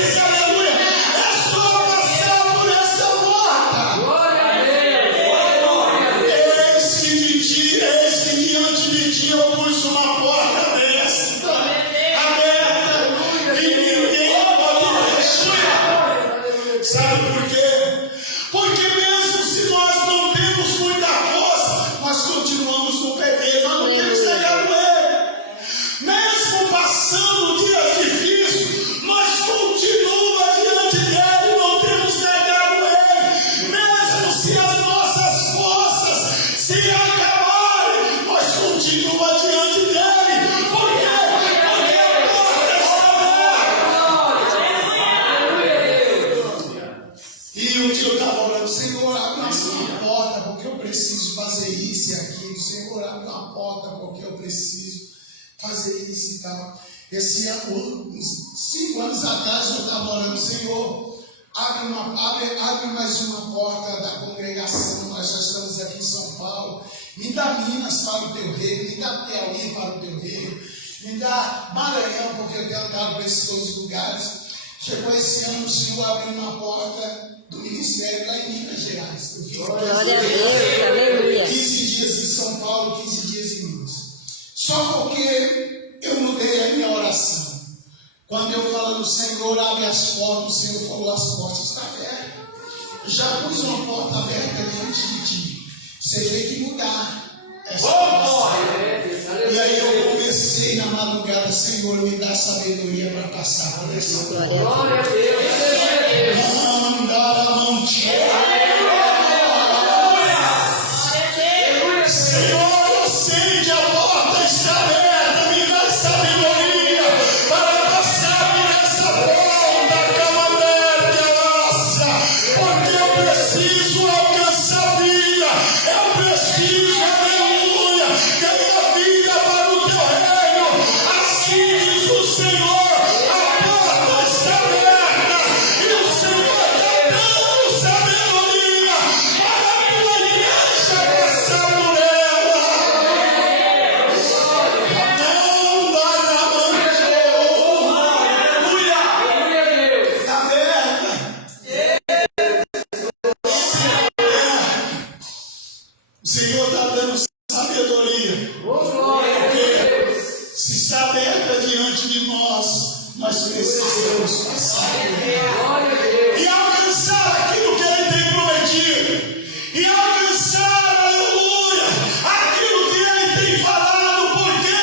disse, aleluia, é só passar por essa porta. Glória a Deus. Eis que diante de ti eu pus uma porta aberta, e ninguém pode fechar. Sabe por quê? Porque mesmo se nós não temos muita força, nós continuamos no perder, nós não temos negado Ele. Mesmo passando dias difíceis, nós continuamos diante dele, não temos negado Ele. Mesmo se as nossas forças se acabarem, nós continuamos diante dele. Por quê? Porque a porta está aberta. E um dia eu estava orando, Senhor, abre uma porta porque eu preciso fazer isso e aquilo. Senhor, abre uma porta porque eu preciso fazer isso e tal. Esse ano, uns 5 anos atrás, eu estava orando, Senhor, abre mais uma porta da congregação. Nós já estamos aqui em São Paulo. Me dá Minas para o teu reino, me dá Piauí para o teu reino, me dá Maranhão, porque eu tenho andado para esses dois lugares. Chegou esse ano, o Senhor abriu uma porta do ministério lá em Minas Gerais. Eu fiquei Glória a Deus, aleluia. 15 dias em São Paulo, 15 dias em Minas. Só porque eu mudei a minha oração. Quando eu falo no Senhor, abre as portas, o Senhor falou, as portas estão abertas. Eu já pus uma porta aberta diante de ti. Você tem que mudar essa oração. E aí eu comecei na madrugada, Senhor, me dá sabedoria para passar por essa porta. Glória a Deus. Mandar a mão de Senhor, eu sei que a porta está aberta, me dá sabedoria para passar por essa porta, cama aberta, nossa, porque eu preciso alcançar vida, eu preciso, aleluia, ganhar vida para o teu reino. Assim diz o Senhor, a porta está aberta e o Senhor está dando sabedoria para a tua igreja passar por ela. Não dá na mão de Deus. Aleluia. Está aberta. O Senhor está dando sabedoria. Porque se está aberta diante de nós, nós precisamos passar por ela. E alcançar aquilo que Ele tem prometido. E alcançar, aleluia, aquilo que Ele tem falado, porque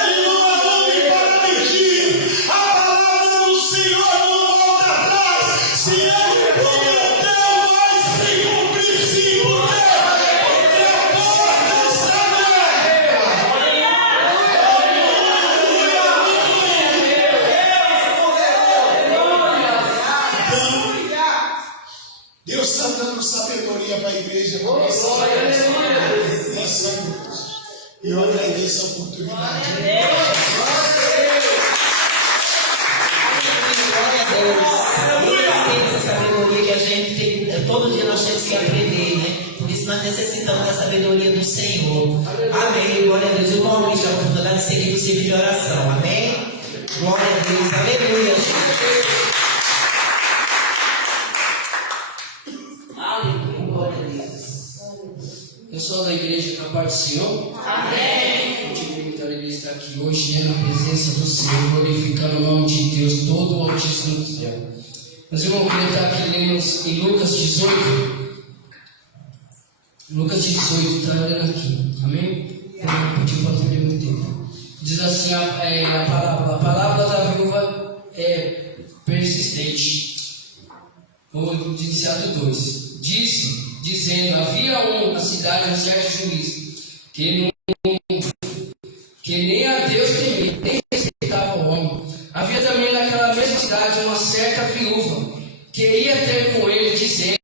Ele não é homem para mentir. A palavra do Senhor não volta atrás. Se Ele prometeu, vai se cumprir, sim, porque a porta está aberta. Deus está dando sabedoria para a igreja. Para passar nessa noite. E eu agradeço a oportunidade. Glória a Deus. Essa sabedoria que a gente tem, todo dia nós temos que aprender, né? Por isso nós necessitamos da sabedoria do Senhor. Amém. Glória a Deus. Irmão Luiz, a oportunidade de seguir o serviço de oração. Amém. Glória a Deus. Aleluia. Glória a Deus. Eu sou da igreja da parte do Senhor. Amém. Eu tive muita alegria de estar aqui hoje, né, na presença do Senhor, glorificando o nome de Deus, todo o Altíssimo do céu. Mas eu queria estar aqui lendo em Lucas 18. Lucas 18, está lendo aqui. Amém? Eu não pedi para ter muito tempo. Diz assim a palavra da viúva é persistente. Vou iniciar do 2. Dizendo, havia na cidade um certo juiz, que nem a Deus temia, nem respeitava o homem. Havia também naquela mesma cidade uma certa viúva, que ia ter com ele, dizendo,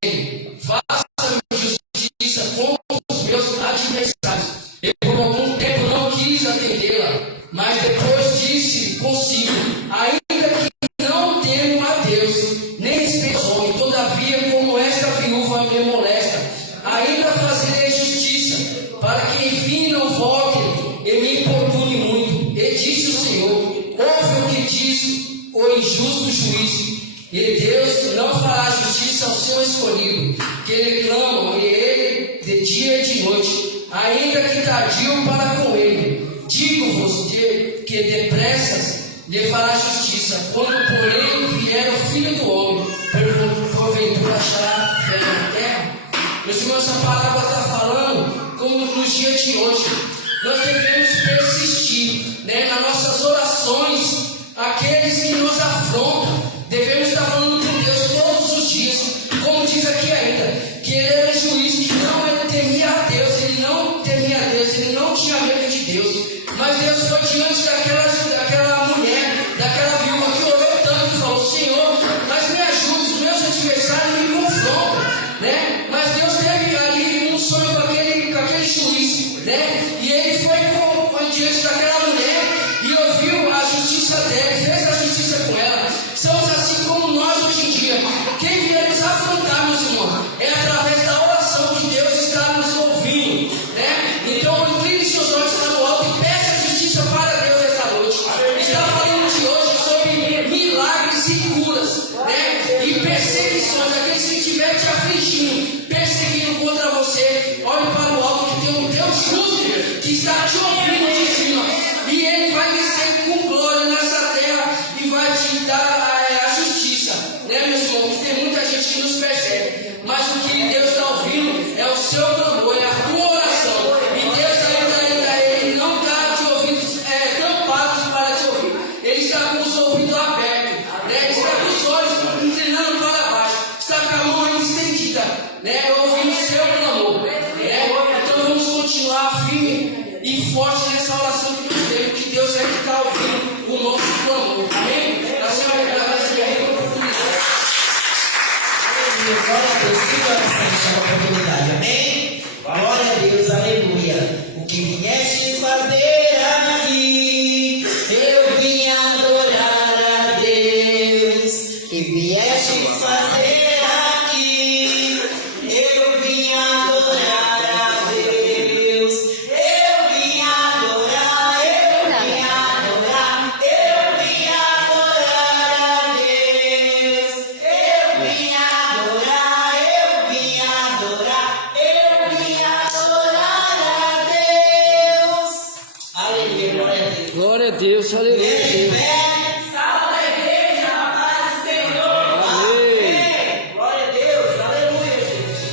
faça-me justiça contra os meus adversários. Eu por algum tempo não quis atendê-la, mas depois disse consigo, ainda que não temo a Deus, nem respeito aos homens, todavia como esta viúva me molesta, ainda fazerei justiça, para que enfim não volte e me importune muito. E disse o Senhor, ouve o que diz o injusto juiz. E Deus não fará justiça ao seu escolhido, que ele clama, e ele de dia e de noite, ainda que tardio para com ele. Digo-vos que depressas lhe fará justiça, quando porém vier o Filho do Homem, porventura achará fé na terra. Meus irmãos, essa palavra está falando como nos dias de hoje. Nós devemos persistir, né, nas nossas orações, aqueles que nos afrontam. Devemos estar falando com Deus todos os dias, como diz aqui ainda, que ele era um juiz que não temia a Deus, ele não temia a Deus, ele não tinha medo de Deus. Mas Deus foi diante daquela mulher, daquela viúva que orou tanto e falou: Senhor, mas me ajude, os meus adversários me confrontam, né? Mas Deus teve ali um sonho com aquele juiz, né? E ele foi diante daquela mulher e ouviu a justiça dela, fez a justiça com ela. Somos assim como nós hoje em dia. Quem vier nos afrontar, meus irmãos, é através da oração que Deus está nos ouvindo, né? Então, incline seus olhos para o alto e peça a justiça para Deus esta noite. Está falando de hoje sobre milagres e curas, né? E perseguições, aqueles que estiverem te afligindo, perseguindo contra você. Olhe para o alto que tem um Deus justo que está te ouvindo de cima. E Ele vai descer com glória nessa terra e vai te dar a justiça, né, meus irmãos? Tem muita gente que nos persegue, mas o que Deus está ouvindo é o seu clamor, é a tua oração. E Deus ainda Ele não está te ouvindo tampados para te ouvir. Ele está com os ouvidos abertos, né? Ele está com os olhos inclinando para baixo, está com a mão ainda estendida, né? Ouvindo o seu clamor, né? Então vamos continuar firme e forte nessa oração que nós temos, que Deus é que está ouvindo o nosso clamor. Amém? A senhora vai Glória a Deus, que oração chama a oportunidade, amém? Glória a Deus, aleluia. O que viestes fazer aqui, eu vim adorar a Deus. O que viestes fazer aqui, eu vim adorar a Deus. Eu vim adorar, eu vim adorar, eu vim adorar a Deus. Eu vim adorar, eu vim adorar, eu vim adorar a Deus. Aleluia, glória a Deus. Glória a Deus, aleluia. Salva a igreja, a paz do Senhor. Amém. Glória a Deus, aleluia, Jesus.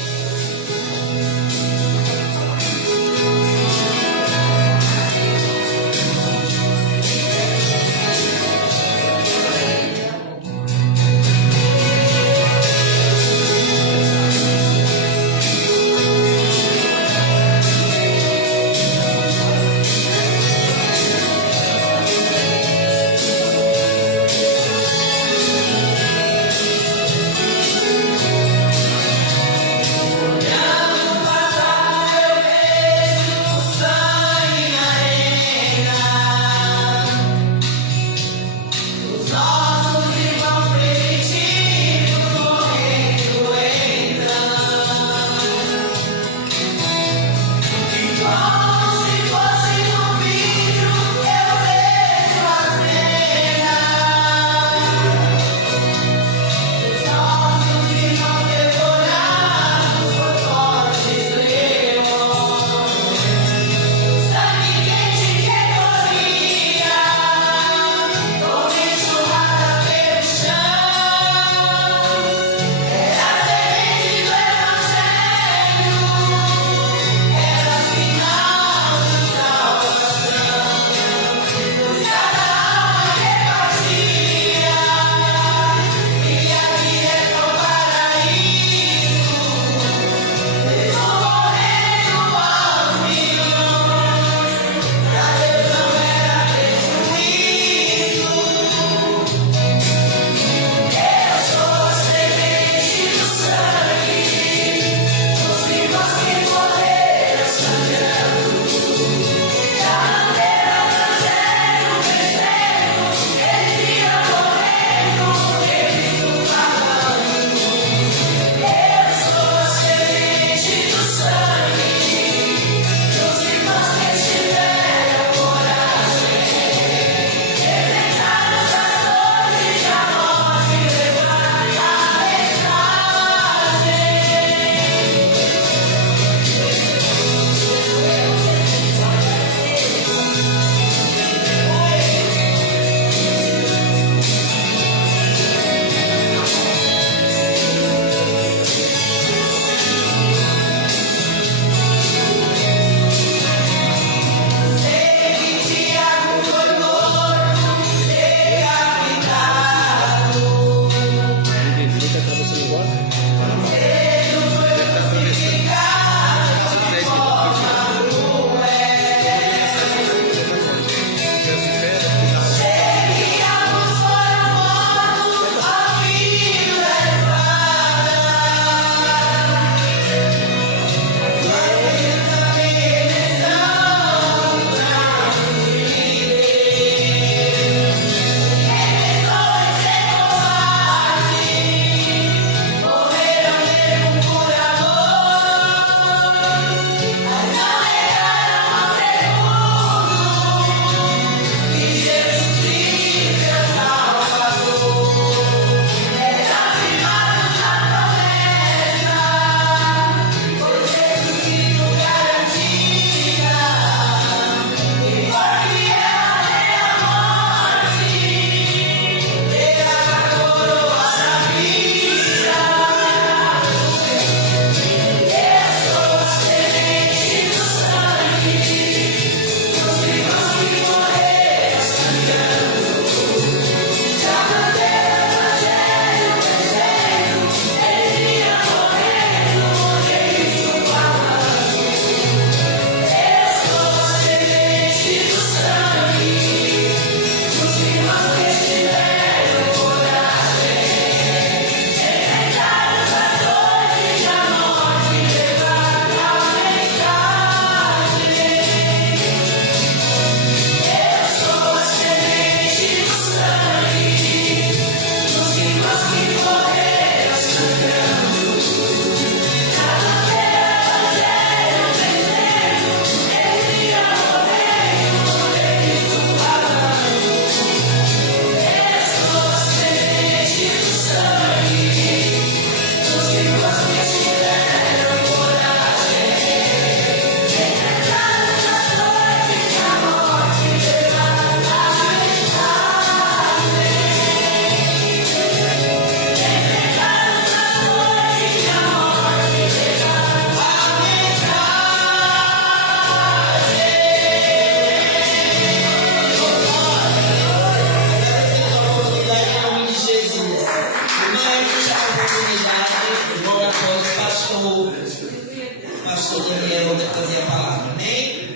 pastor Daniel vai trazer a palavra, amém?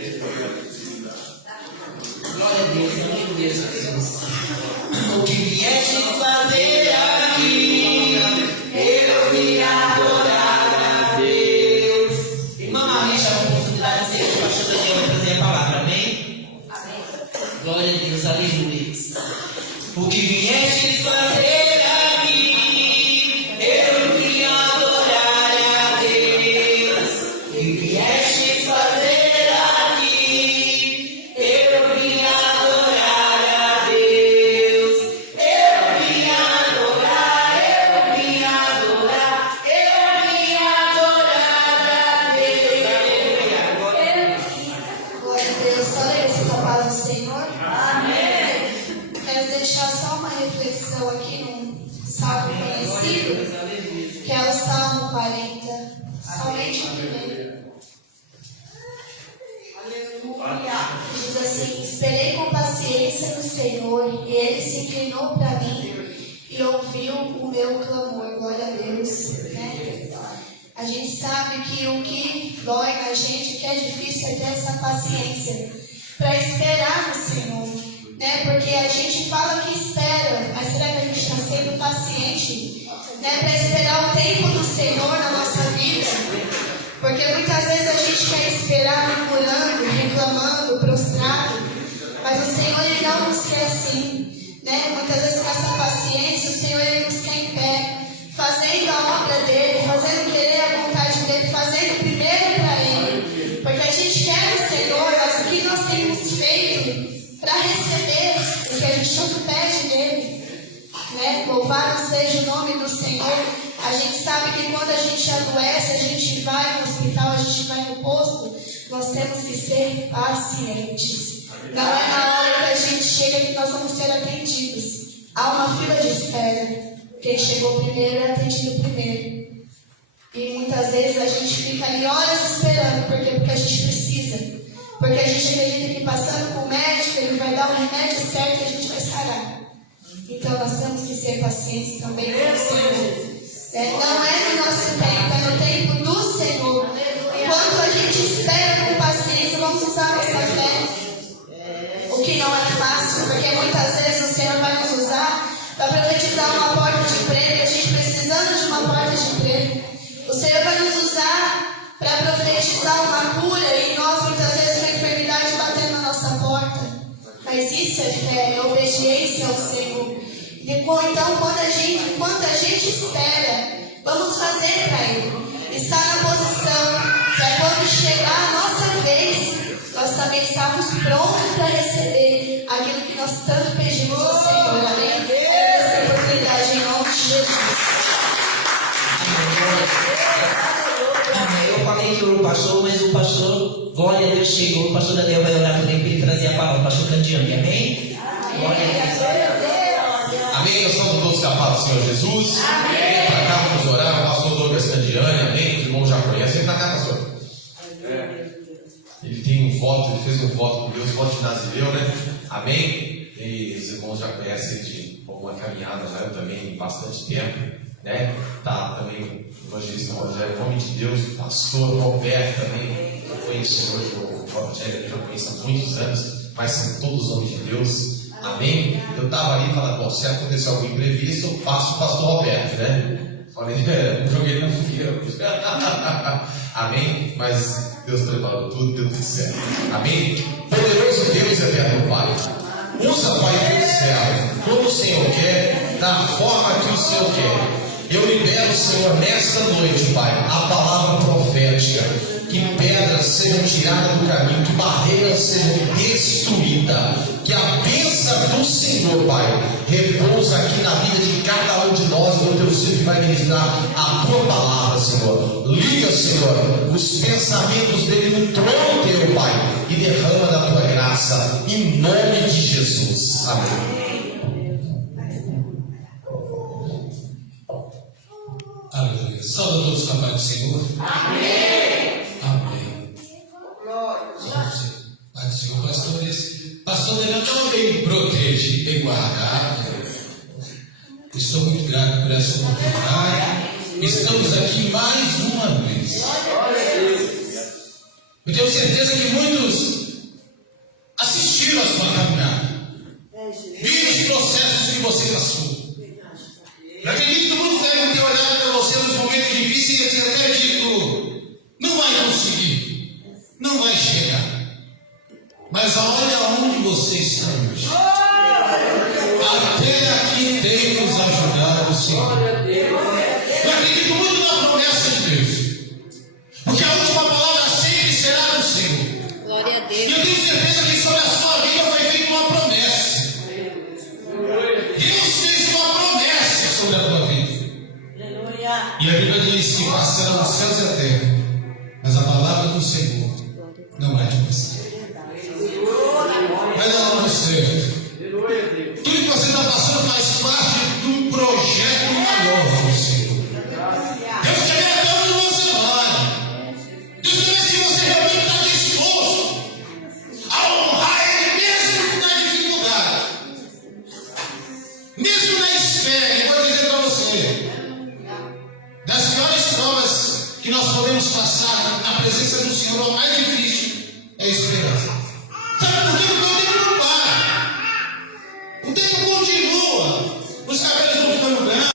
Glória a Deus, aleluia, Jesus. O que vieste fazer aqui, eu vim adorar a Deus. Irmã Maria, já a oportunidade de ser o pastor Daniel vai trazer a palavra, amém? Glória a Deus, aleluia. O que vieste fazer aqui, eu vim adorar a Deus. O que vieste fazer aqui, eu vim adorar a Deus. Eu vim adorar, eu vim adorar, eu vim adorar a Deus. Glória a Deus, só esse com a paz do Senhor. Amém. Quero deixar só uma reflexão aqui num salmo conhecido, que é o Salmo 40, somente o primeiro. Diz assim: esperei com paciência no Senhor, e Ele se inclinou para mim e ouviu o meu clamor. Glória a Deus, né? A gente sabe que o que dói na gente, o que é difícil é ter essa paciência para esperar no Senhor, né? Porque a gente fala que espera, mas será que a gente está sendo paciente, né? Para esperar o tempo do Senhor na nossa vida? Porque muitas vezes a gente quer esperar murmurando, reclamando, prostrado, mas o Senhor Ele não nos quer assim, né? Muitas vezes com essa paciência o Senhor Ele nos quer em pé, fazendo a obra dEle, fazendo querer a vontade dEle, fazendo primeiro para Ele, porque a gente quer o Senhor, mas o que nós temos feito para receber o que a gente tanto pede dEle, né? Louvado seja o nome do Senhor. A gente sabe que quando a gente adoece, a gente vai no hospital, a gente vai no posto, nós temos que ser pacientes. Não é na hora que a gente chega que nós vamos ser atendidos. Há uma fila de espera. Quem chegou primeiro é atendido primeiro. E muitas vezes a gente fica ali horas esperando. Por quê? Porque a gente precisa. Porque a gente acredita que passando com o médico, ele vai dar o remédio certo e a gente vai sarar. Então nós temos que ser pacientes também com o Senhor. Não é no nosso tempo, é no tempo do Senhor. Enquanto a gente espera com paciência, vamos usar nossa fé. O que não é fácil, porque muitas vezes o Senhor vai nos usar para profetizar uma porta de emprego, a gente precisando de uma porta de emprego. O Senhor vai nos usar para profetizar uma cura e nós muitas vezes uma enfermidade batendo na nossa porta. Mas isso é fé, é obediência ao Senhor. Então, enquanto a gente espera, vamos fazer para Ele. Estar na posição para quando chegar a nossa vez, nós também estamos prontos para receber aquilo que nós tanto pedimos ao Senhor. Amém? Essa oportunidade em nome de Jesus. Eu falei que o pastor, mas o pastor, glória a Deus, chegou. O pastor Daniel vai orar por ele para ele trazer a palavra. O pastor Candiani, amém? Glória a Deus. Amém? Eu saúdo todos da paz do Senhor Jesus. Amém. Vem para cá, vamos orar. O pastor Douglas Candiani, amém? Os irmãos já conhecem. Vem para cá, pastor. Ele tem um voto, ele fez um voto com Deus, voto de Nazireu, né? Amém? E os irmãos já conhecem de uma caminhada, né? Eu também, bastante tempo, né? Tá também o evangelista Rogério, homem de Deus, pastor Roberto também. Eu conheço hoje o Rogério, eu já conheço há muitos anos, mas são todos homens de Deus. Amém? Eu estava ali falando, bom, se acontecer algum imprevisto, eu passo o pastor Roberto, né? Falei, joguei na fogueira. Amém? Mas Deus preparou tudo, deu tudo certo. Amém? Poderoso Deus eterno Pai, usa, Pai do céu, como o Senhor quer, da forma que o Senhor quer. Eu libero, Senhor, nesta noite, Pai, a palavra profética, que pedras sejam tiradas do caminho, que barreiras sejam destruídas, que a bênção do Senhor, Pai, repousa aqui na vida de cada um de nós, meu Deus, que vai ministrar a Tua palavra, Senhor. Liga, Senhor, os pensamentos dele no trono Teu, Pai, e derrama da Tua graça, em nome de Jesus. Amém. Aleluia. Salve a todos com a paz do Senhor. Amém. Amém. Pai do Senhor, pastores. Pastor Daniel também me protege e guardar. Estou muito grato por essa oportunidade. Estamos aqui mais uma vez. Eu tenho certeza que muitos assistiram a sua caminhada. Viram os processos que você passou. Eu acredito que muitos devem ter olhado para você nos momentos difíceis e até dito: não vai conseguir, não vai chegar. Mas olha onde você está hoje. Até aqui tem nos ajudado o Senhor. Eu acredito muito na promessa de Deus, porque a última palavra sempre será do Senhor. Glória a E Deus. eu tenho certeza que sobre a sua vida foi feita uma promessa. Deus fez uma promessa sobre a tua vida. E a Bíblia diz que passarão os céus e a terra, mas a palavra do Senhor não há de passar. Mas ela não serve. Tudo que você está passando faz parte de um projeto maior do Senhor. Deus quer ver até onde você vai. Deus quer ver se você realmente está disposto a honrar Ele mesmo na dificuldade, mesmo na espera. E vou dizer para você, das piores provas que nós podemos passar na presença do Senhor, o mais difícil é esperar. Sabe por quê? Porque o tempo não para. O tempo continua. Os cabelos vão ficando brancos.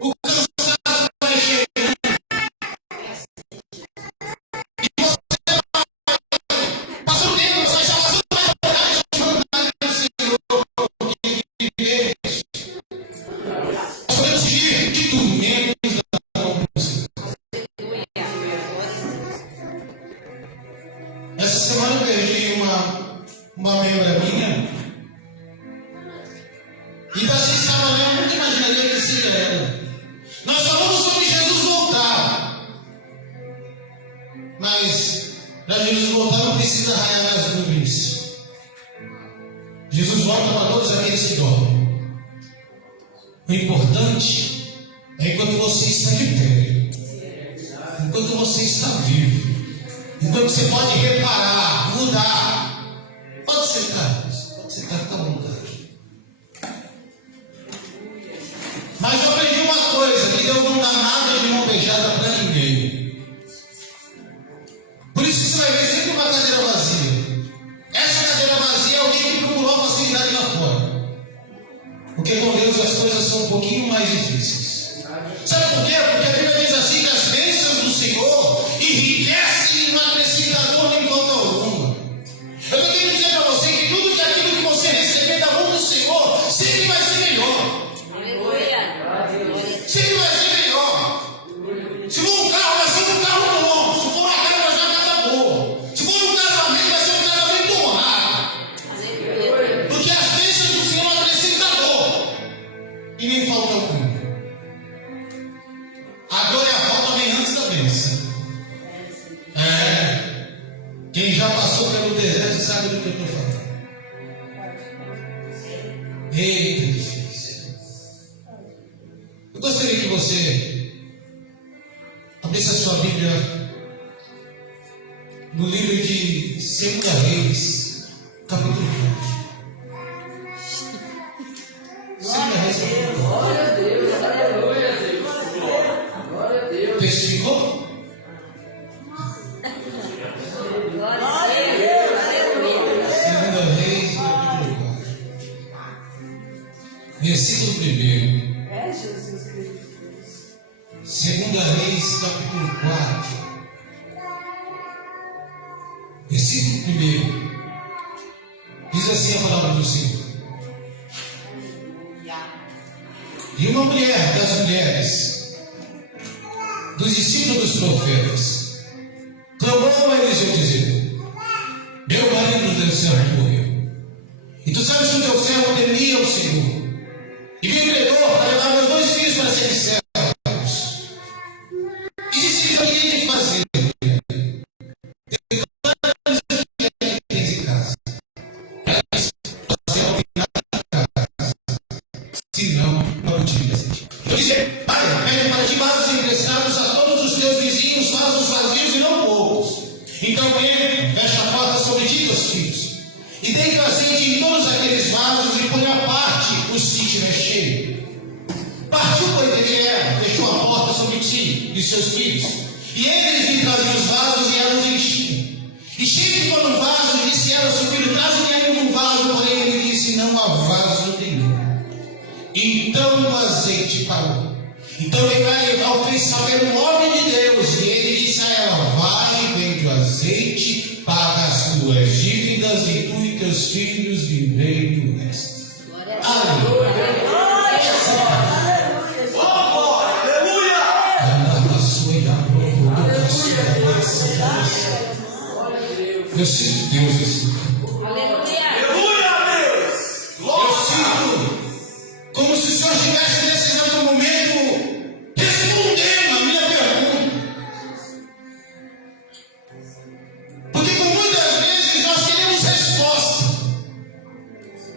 O cansaço vai chegando. E você passa o tempo, você já passou mais vontade de mandar do Senhor. Porque vivemos. Nós podemos fugir de tormentos da mão do Senhor. Essa semana eu perdi uma membra minha. E você estava lá, eu nunca imaginaria que seria ela. Nós falamos sobre Jesus voltar. Mas para Jesus voltar não precisa raiar nas nuvens. Jesus volta para todos aqueles que dormem. O importante é enquanto você está de pé, enquanto você está vivo, enquanto você pode reparar, mudar. Pode sentar, fica à vontade. Mas eu aprendi uma coisa: que Deus não dá nada de mão beijada para ninguém. Por isso que você vai ver sempre uma cadeira vazia. Essa cadeira vazia é alguém que procurou facilidade lá fora. Porque com Deus as coisas são um pouquinho mais difíceis. Sabe por quê? Porque a Bíblia diz assim que as bênçãos do Senhor enriquecem e não acrescenta dor nem falta alguma. Eu estou querendo dizer para você que tudo que aquilo que você receber da mão do Senhor sempre vai ser melhor. Sempre vai ser melhor. Se for um carro, vai ser um carro bom. Se for uma casa, vai ser uma casa boa. Se for um casamento, vai ser um casamento honrado. Porque as bênçãos do Senhor não acrescentam dor e nem falta alguma. A dor e a falta vem antes da bênção. Quem já passou pelo deserto sabe do que eu estou falando. Eita, difícil. Eu gostaria que você abrisse a sua Bíblia no livro de 2 Reis, capítulo 4. 2 Reis, capítulo 4. Glória a Deus, aleluia, Deus. Glória a Deus. Testificou? Glória a Deus. Aleluia. 2 Reis, capítulo 4. Versículo 1. É Jesus Cristo. 2 Reis, capítulo 4. Versículo 1. Diz assim a palavra do Senhor. E uma mulher das mulheres, dos discípulos dos profetas, clamou a Eliseu dizendo: meu marido do teu servo morreu. E tu sabes que o teu servo temia o Senhor, e me entregou para levar meus 2 filhos para serem servos. E disse: o que hei de fazer? Declara-lhes o que é que tens em casa. Você não tem nada em casa, senão não utilize. Eu disse: pai, pede para ti vasos emprestados a todos os teus vizinhos, vasos vazios e não poucos. Então entra, fecha a porta sobre ti e teus filhos, e deita azeite em todos aqueles vasos e põe à parte os que tiver cheio. Partiu, pois, ele fechou a porta sobre ti e seus filhos, E eles lhe traziam os vasos e ela os enchia. E cheio que for um vaso, disse ela ao seu filho: traze-me ainda um vaso. Porém ele disse: não há vaso nenhum. Então o azeite parou. Então Legal fez saber o nome de Deus. E ele disse a ela: vai, vende o azeite, paga as tuas dívidas, e tu e teus filhos vivei do resto. Aleluia. Eu sinto Deus assim. Aleluia. Eu sinto como se o Senhor estivesse nesse exato momento respondendo a minha pergunta. Porque por muitas vezes nós queremos resposta.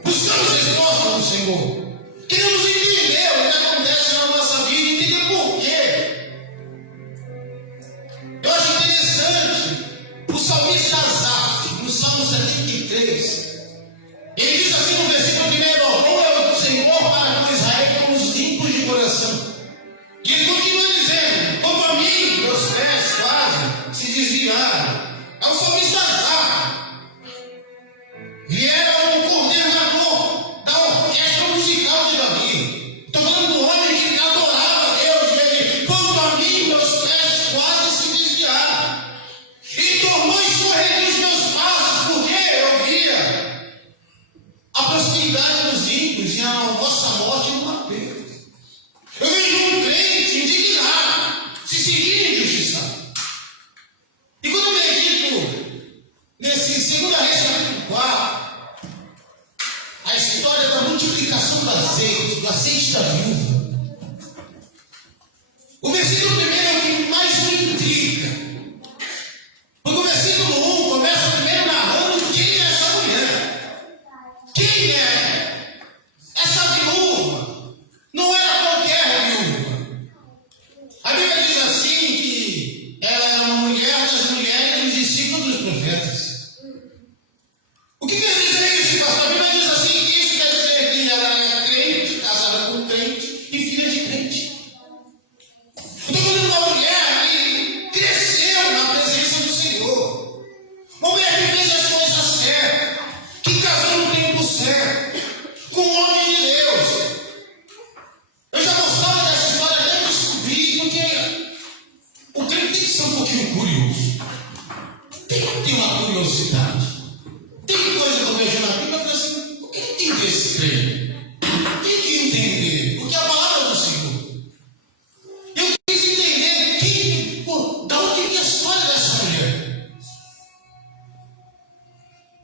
Buscamos resposta do Senhor. Queremos entender o que acontece na nossa vida, entender por quê. Eu acho interessante o salmista Asaf, no Salmo 73. Ele diz assim no versículo 1: louva o Senhor para com Israel como os limpos de coração. E ele continua dizendo: como a mim, meus pés quase se desviaram. É o salmista Asaf. E era o coordenador da orquestra musical de Davi. Estou falando do homem que adorava a Deus. E ele: como a mim, meus pés quase se desviaram. E tornou escorregos meus passos, porque eu via a prosperidade dos ímpios e a vossa morte numa perda. Eu vejo um crente indignado, se seguir injustiçado. E quando eu medito nesse 2 Reis capítulo 4, a história da multiplicação do azeite da viúva, o versículo 1 é o que mais me intriga. Porque o versículo 1 começa primeiro narrando quem é essa mulher. Quem é essa viúva? Não era qualquer viúva. A Bíblia diz assim que ela era uma mulher das mulheres dos discípulos dos profetas. O que quer dizer isso, pastor? A Bíblia diz assim que isso quer dizer que ela é crente, casada com crente e filha de crente. Eu estou falando de uma mulher que cresceu na presença do Senhor. Uma mulher que fez as coisas certas, que casou no tempo certo, com o homem de Deus. Eu já gostava dessa história até descobrir, porque o crente tem que ser um pouquinho curioso. Tem que ter uma curiosidade. Tem coisa que eu vejo na Bíblia e falo assim: o que entender esse crente? Tem que entender, porque é a palavra do Senhor. Eu quis entender da onde vem a história dessa mulher.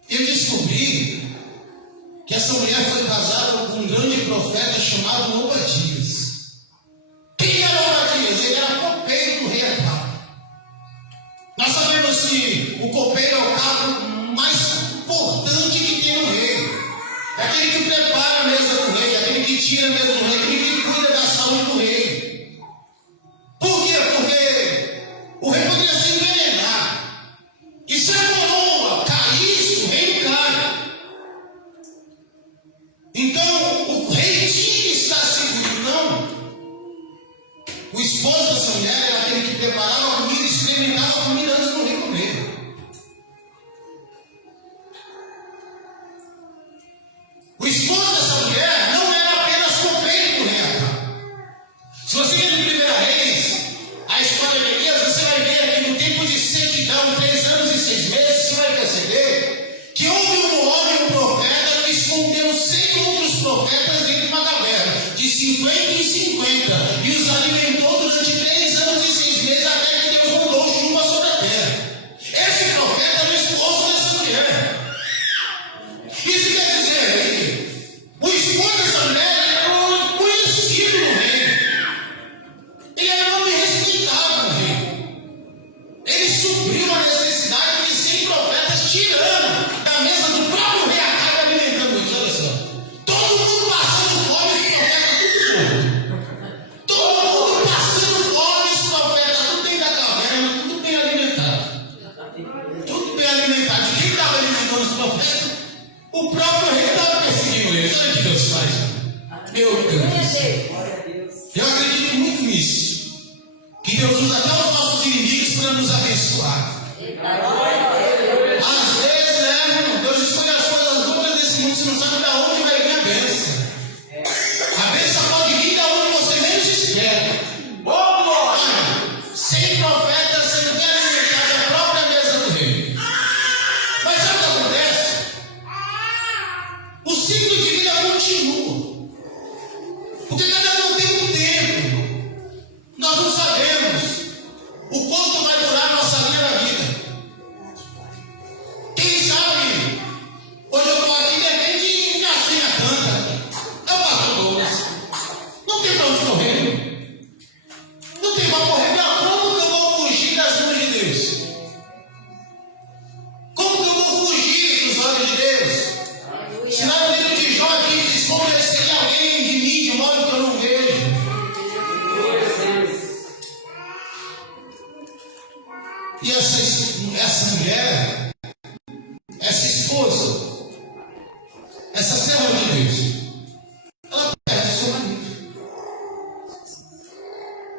Eu descobri que essa mulher foi casada com um grande profeta chamado Obadias. Quem era Obadias? Ele era copeiro do rei Acabe. Nós sabemos que o copeiro é o cargo mais importante que tem no rei. É aquele que prepara a mesa do rei, aquele que tira a mesa do rei, aquele que cuida da saúde do rei. Por quê? Porque o rei poderia se envenenar. E se a coroa caísse, o rei não cai. Então, o rei tinha que estar seguro. Então, o esposo dessa mulher era aquele que preparava a comida e experimentava a comida antes do rei comer. O esposo dessa mulher não era apenas copeiro do rei Acabe. Se você ler no 1 Reis, a história de Elias, você vai ver que no tempo de sequidão, 3 anos e 6 meses, você vai perceber que houve um homem, um profeta, que escondeu 100 outros profetas dentro de uma caverna, de 50 em 50, e os alimentou durante 3 anos e 6 meses, até que Deus mandou chuva sobre a terra. Esse profeta era o esposo dessa mulher. Isso quer dizer que o esposo dessa mulher era um homem conhecido no reino. Ele era um homem respeitado no reino. Ele supriu a necessidade de 100 profetas, tirando da mesa do próprio rei Acabe, alimentando eles. Olha só. Todo mundo passando fome, os profetas tudo solto. Todo mundo passando fome, os profetas tudo dentro da caverna, tudo bem alimentado. Tudo bem alimentado. Quem estava alimentando os profetas? O próprio rei estava perseguindo eles. Olha o que Deus faz. Meu Deus. Eu acredito muito nisso. que Deus usa até os nossos inimigos para nos abençoar. Às vezes, né, Deus escolhe as coisas outras desse mundo, você não sabe de onde vai vir a bênção. A bênção pode vir de onde você menos espera. Sem profeta, você não tem alimentado a própria mesa do rei. Mas sabe o que acontece? O ciclo de vida continua. Porque cada um tem um tempo. Nós não sabemos o quanto vai durar a nossa linha da vida. Quem sabe, hoje eu estou aqui, de repente, nasci na canta. Eu bato Douglas. Não tem para onde correr. Não tem para correr. Como que eu vou fugir das mãos de Deus? Como que eu vou fugir dos olhos de Deus? Se lá no livro de Jó aqui diz: compadeceria alguém de mim de modo que eu não vejo. E essa mulher, essa esposa, essa serva de Deus, ela perde seu marido.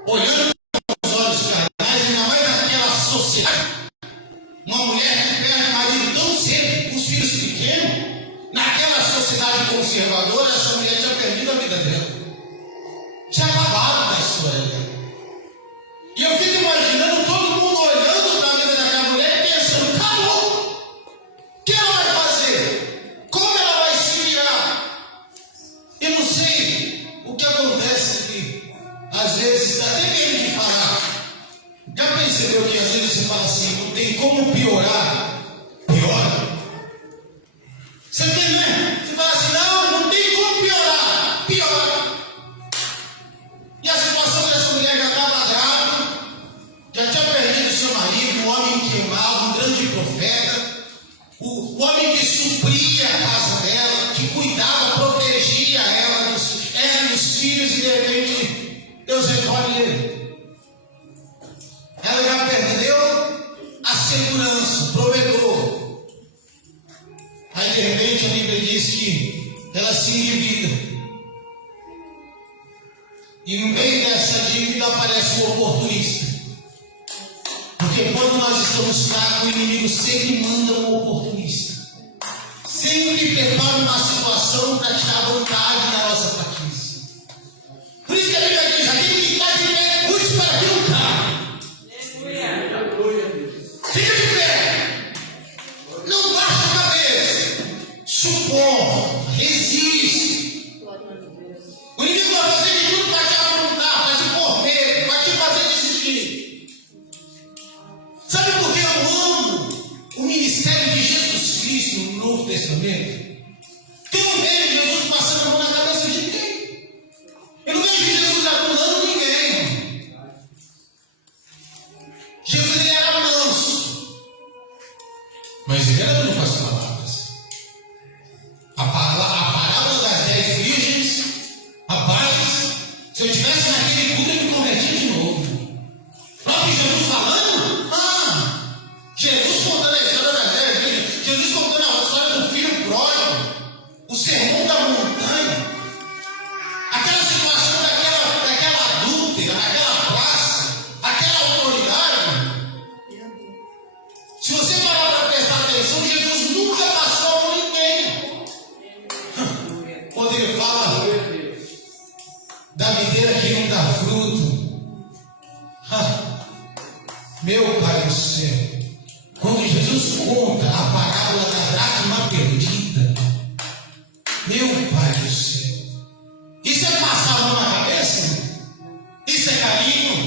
Olhando com os olhos carnais, ainda mais naquela sociedade, uma mulher que perde o marido tão cedo, com os filhos pequenos, naquela sociedade conservadora, essa mulher tinha perdido a vida dela. Tinha acabado da história dela. E eu fico imaginando todo mundo olhando para a vida daquela mulher e pensando: acabou! O que ela vai fazer? Como ela vai se virar? Eu não sei o que acontece aqui. Às vezes, dá até medo de falar. Já percebeu que às vezes você fala assim: não tem como piorar? Piora. Você tem, né? Você fala assim: não tem como piorar. Piora. E a situação dessa mulher já estava grávida, já tinha perdido seu marido, um homem que amava, um grande profeta, o homem que supria a casa dela, que cuidava, protegia ela e os filhos, e de repente Deus recolhe ele. Ela já perdeu a segurança, o provedor. Aí de repente a Bíblia diz que ela se endivida. E no meio dessa dívida aparece o oportunista. Porque quando nós estamos fracos, o inimigo sempre manda um oportunista. Sempre prepara uma situação para tirar vantagem da nossa fraqueza. Por isso que a Bíblia diz: aquele que está de pé, cuide para que não caia. Fica de pé. Não baixa a cabeça. Suporta, resiste. O inimigo vai fazer de tudo para te afrontar, para te pôr medo, para te fazer desistir. Sabe por que eu amo o ministério de Jesus Cristo no Novo Testamento? Eu não vejo Jesus passando a mão na cabeça de ninguém. Eu não vejo Jesus acusando ninguém. Jesus, ele era manso, mas ele era duro com as palavras. A parábola das 10 virgens, rapaz, se eu estivesse naquele culto, eu me convertia de novo. Próprio Jesus falando? Jesus contando a história das 10 virgens, Jesus contando a história do filho pródigo, o sermão da montanha, aquela situação daquela adúltera, daquela praça, aquela autoridade. Se você parar para prestar atenção, Jesus nunca passou por ninguém. Quando ele fala da videira que não dá fruto, meu Pai do céu, quando Jesus conta a parábola da dracma perdida, meu Pai do céu, isso é passar a mão na cabeça? Isso é carinho?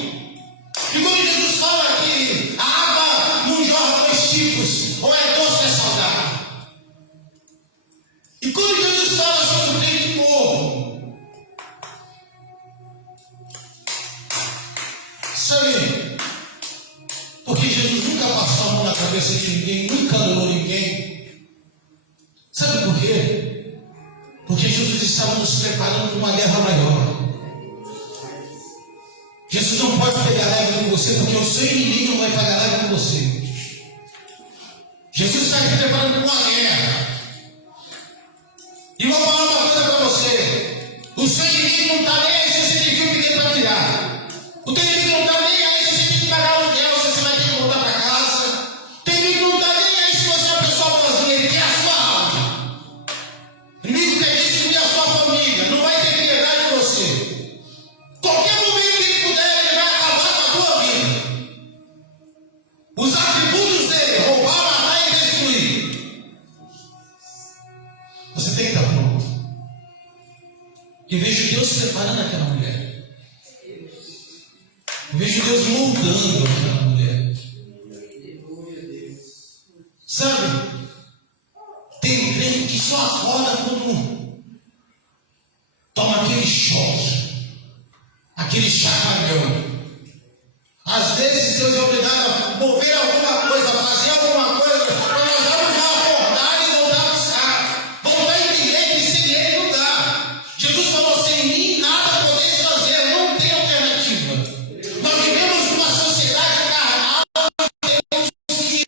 E quando Jesus fala que a água não jorra dois tipos, ou é doce ou é saudável? E quando Jesus fala sobre o leite morro, sabe? Porque Jesus nunca passou a mão na cabeça de ninguém, nunca adorou ninguém. Sabe por quê? Porque Jesus estava nos preparando para uma guerra maior. Jesus não pode pegar leve com você, porque o seu inimigo não vai pegar leve com você. Jesus está te preparando para uma guerra. E vou falar uma coisa para você: o seu inimigo não está nem aí se você tem que para tirar. O teu inimigo não está nem aí vejo Deus preparando aquela mulher. Eu vejo Deus moldando aquela mulher. Sabe? Tem crente que só acorda quando toma aquele choque, aquele chacoalhão. Às vezes Deus é obrigado a mover alguma coisa, a fazer alguma coisa, para nós vamos já acordar e voltar a buscar. Voltar a entender que sem Ele não dá. Jesus falou, sem mim nada podeis fazer, não tem alternativa. Nós vivemos numa sociedade carnal, temos que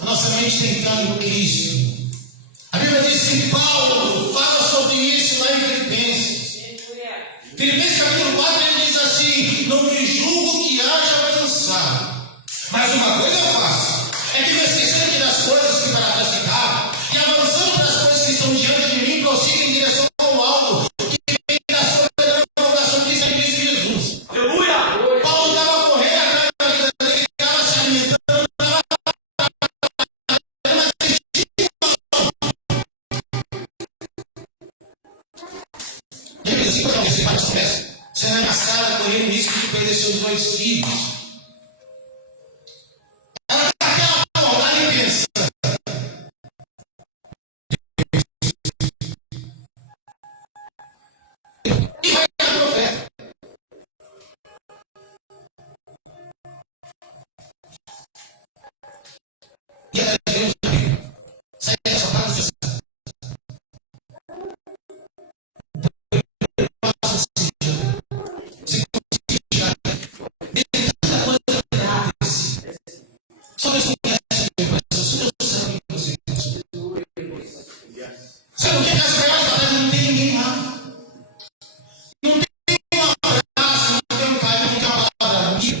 a nossa mente tem estado em Cristo. A Bíblia diz que Paulo fala sobre isso lá em Filipenses. Filipenses capítulo 4, ele diz assim: não me julgo que haja alcançado, mas uma coisa eu faço, é que me esquecendo aqui das coisas que para trás ficaram, e avançando para as coisas que estão diante de mim, prossigo em direção ao alvo, que vem da soberana vocação de Cristo Jesus. Aleluia! Paulo estava correndo atrás da vida dele, estava se alimentando. Você vai mascara correndo risco de perder seus 2 filhos. Ela está aquela porra e pensa. E vai dar profeta. E ela Deus sai dessa parte dessa. Só Deus conhece o meu coração, só Deus sabe o que você pensa. Sabe o que as reais atrás não tem ninguém lá? Não tem um abraço, não tem um carinho, não tem uma palavra amiga.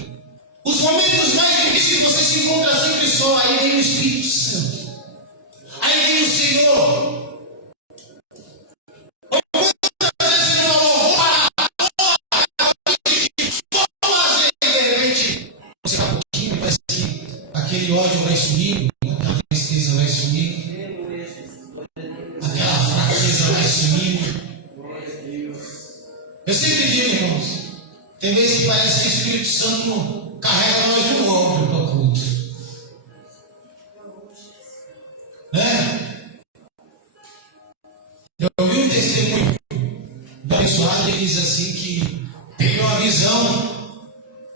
Os momentos mais difíceis que você se encontra sempre só, aí vem o Espírito Santo. Aí vem o Senhor. Quantas vezes você falou, vou parar, vou fazer, e de repente, você está um pouquinho, parece que aquele ódio vai sumir, aquela tristeza vai sumir, aquela fraqueza vai sumir. Eu sempre digo, irmãos, tem vezes que parece que o Espírito Santo carrega nós no ombro para o culto. Né? Eu ouvi um testemunho do abençoado, ele diz assim que teve uma visão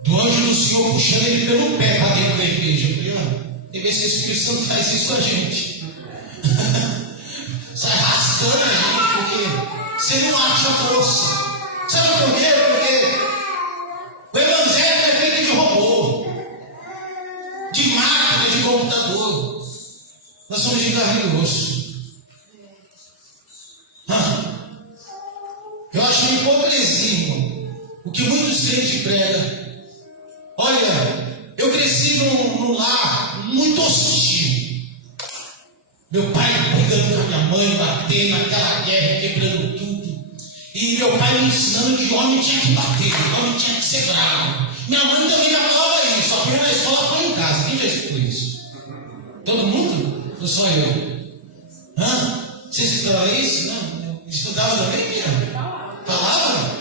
do anjo do Senhor puxando ele pelo pé para dentro da igreja. Eu falei, ó, tem vezes que o Espírito Santo faz isso com a gente. Sai arrastando a gente, porque você não acha força. Sabe por quê? Porque o evangelho é feito de robô, de máquina, de computador. Nós somos de carne e osso. Eu acho uma hipocrisia, irmão, o que muitos crentes pregam. Olha, eu cresci num lar muito hostil. Meu pai brigando com a minha mãe, batendo naquela guerra, quebrando tudo. E meu pai me ensinando que homem tinha que bater, homem tinha que ser bravo. Minha mãe também me falava isso, apanha na escola, apanha em casa. Quem já escutou isso? Todo mundo? Ou só eu? Você escutava isso? Não. Escutava também, minha? Falava?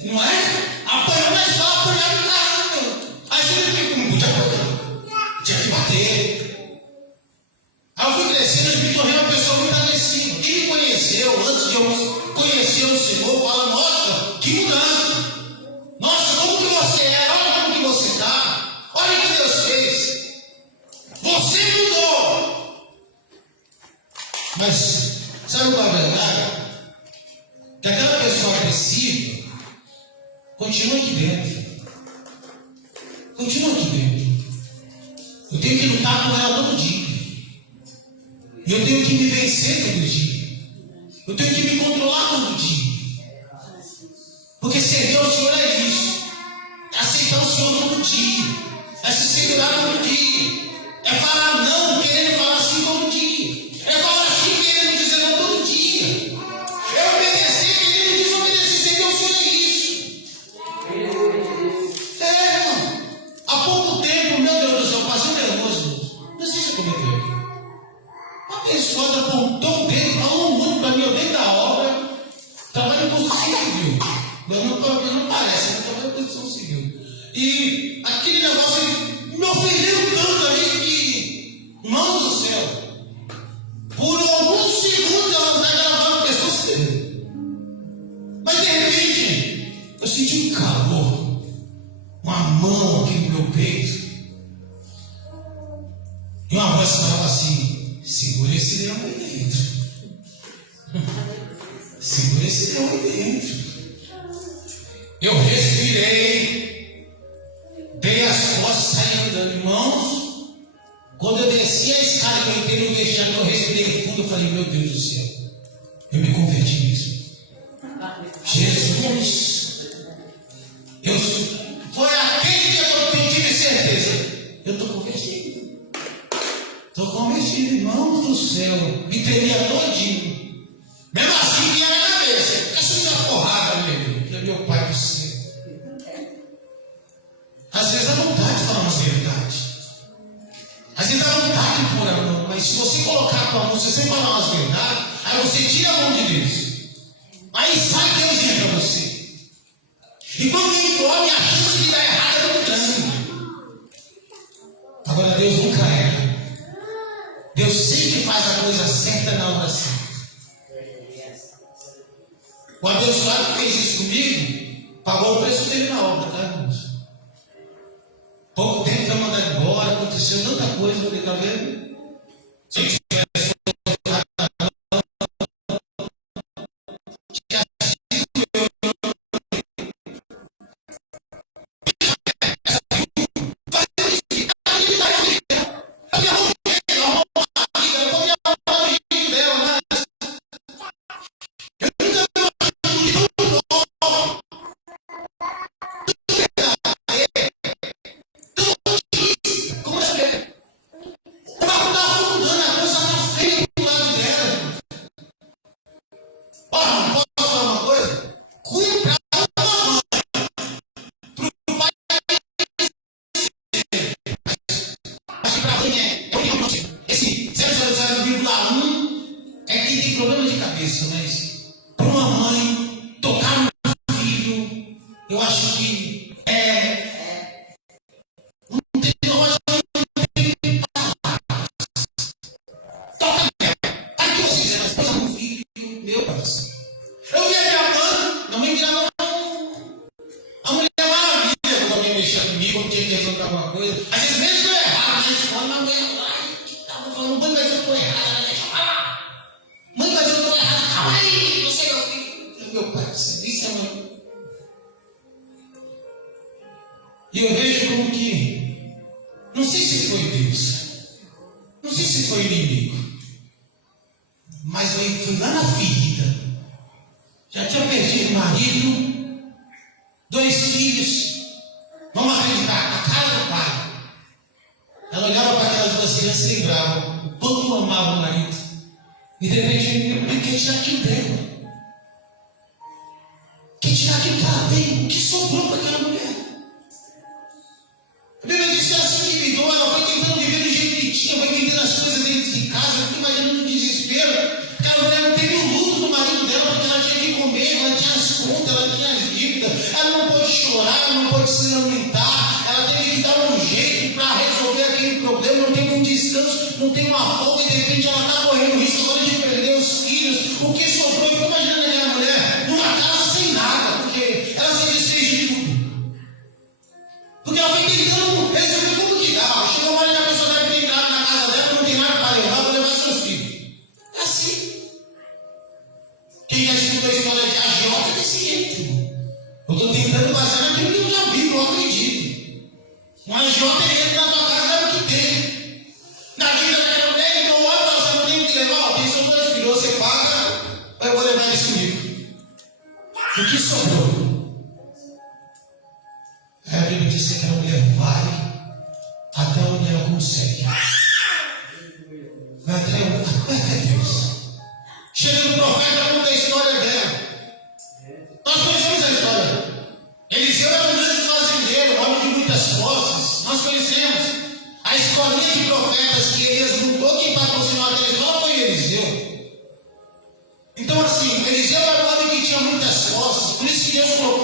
Não é? Apanhou na escola, apanhava em casa. Aí você não podia apanhar. Tinha que bater. Aí eu fui crescendo e me tornei uma pessoa muito agressiva. Quem me conheceu, antes de eu conhecer o Senhor, fala, nossa, que mudança. Nossa, como que você é? Olha como que você está. Olha o que Deus fez. Você mudou. Mas, sabe qual é a verdade? Que aquela pessoa agressiva continua aqui dentro. Continua aqui dentro. Eu tenho que lutar com ela todo dia. E eu tenho que me vencer todo dia. Eu tenho que me controlar todo dia. Porque servir ao Senhor é isso. É aceitar o Senhor todo dia. É se segurar todo dia. É falar não, querendo falar sim todo dia. É falar sim, querendo dizer não todo dia. É obedecer, querendo Não parece, mas talvez a posição civil. E aquele negócio me ofendeu tanto ali que, mãos do céu, por alguns segundos ela vai gravar no pescoço dele. Mas de repente, eu senti um calor, uma mão aqui no meu peito. E uma voz falava assim: segura esse leão aí dentro. Segura esse leão aí dentro. Eu respirei, dei as costas, saí andando. Irmãos, quando eu desci a escada, que eu entrei no vestiário, eu respirei fundo, eu falei: meu Deus do céu, eu me converti nisso. Jesus, foi aquele dia que eu tive certeza. Eu estou convertido. Estou convertido, irmãos do céu. Me tremia todinho. Mesmo assim, vinha na cabeça. Porque assim uma porrada nele, que é meu pai do céu. Às vezes dá vontade de falar umas verdades. Às vezes dá vontade de pôr a mão. Mas se você colocar a tua mão, você sem falar umas verdades, aí você tira a mão de Deus. Aí sai Deus e entra você. E quando ele come, a chance de dar errado é muito grande. Agora Deus nunca erra. Deus sempre faz a coisa certa na hora certa. O abençoado que fez isso comigo pagou o preço dele na obra, tá, irmãos? Pouco tempo foi mandado embora, aconteceu tanta coisa, eu falei: tá vendo? Se eu tivesse E eu vejo como que, não sei se foi Deus, não sei se foi inimigo, mas foi lá na ferida. Já tinha perdido marido, 2 filhos, vamos acreditar, a cara do pai. Ela olhava para aquelas 2 crianças e lembrava o quanto amava o marido. E de repente ele quer tirar aquilo dela. Quer tirar aquilo que ela tem, o que sobrou para aquela mulher. A Bíblia diz que ela se endividou, ela foi tentando viver do jeito que tinha, foi vendendo as coisas dentro de casa. Eu fico imaginando o desespero. Aquela mulher não teve o luto do marido dela, porque ela tinha que comer, ela tinha as contas, ela tinha as dívidas. Ela não pôde chorar, ela não pôde se lamentar. Ela teve que dar um jeito para resolver aquele problema. Não tem um descanso, não tem uma folga, e de repente ela está correndo risco agora de perder os filhos. O que sobrou? Eu fico imaginando aquela mulher numa casa sem nada, porque ela se desfez de tudo. Porque ela foi tentando resolver tudo que dá. Chegou uma hora que a pessoa deve ter entrado na casa dela, não tem nada para levar, vou levar seus filhos. É assim. Quem já escutou a história de agiota é desse jeito. Eu estou tentando passar naquilo que eu já vi, eu acredito. Um agiota entra na tua casa, leva o que tem. Na vida daquela mulher, então olha, você não tem o que levar, tem seus 2 filhos, você paga, eu vou levar esse comigo. O que sobrou? A Bíblia diz que aquela mulher vai até onde ela consegue. Vai até Deus. Chega o profeta, conta a história dela. Nós conhecemos a história. Eliseu era um grande fazendeiro, homem de muitas posses. Nós conhecemos. A escolinha de profetas que Elias montou, quem patrocinou aquela escola foi Eliseu. Então assim, Eliseu era um homem que tinha muitas posses. Por isso que Deus colocou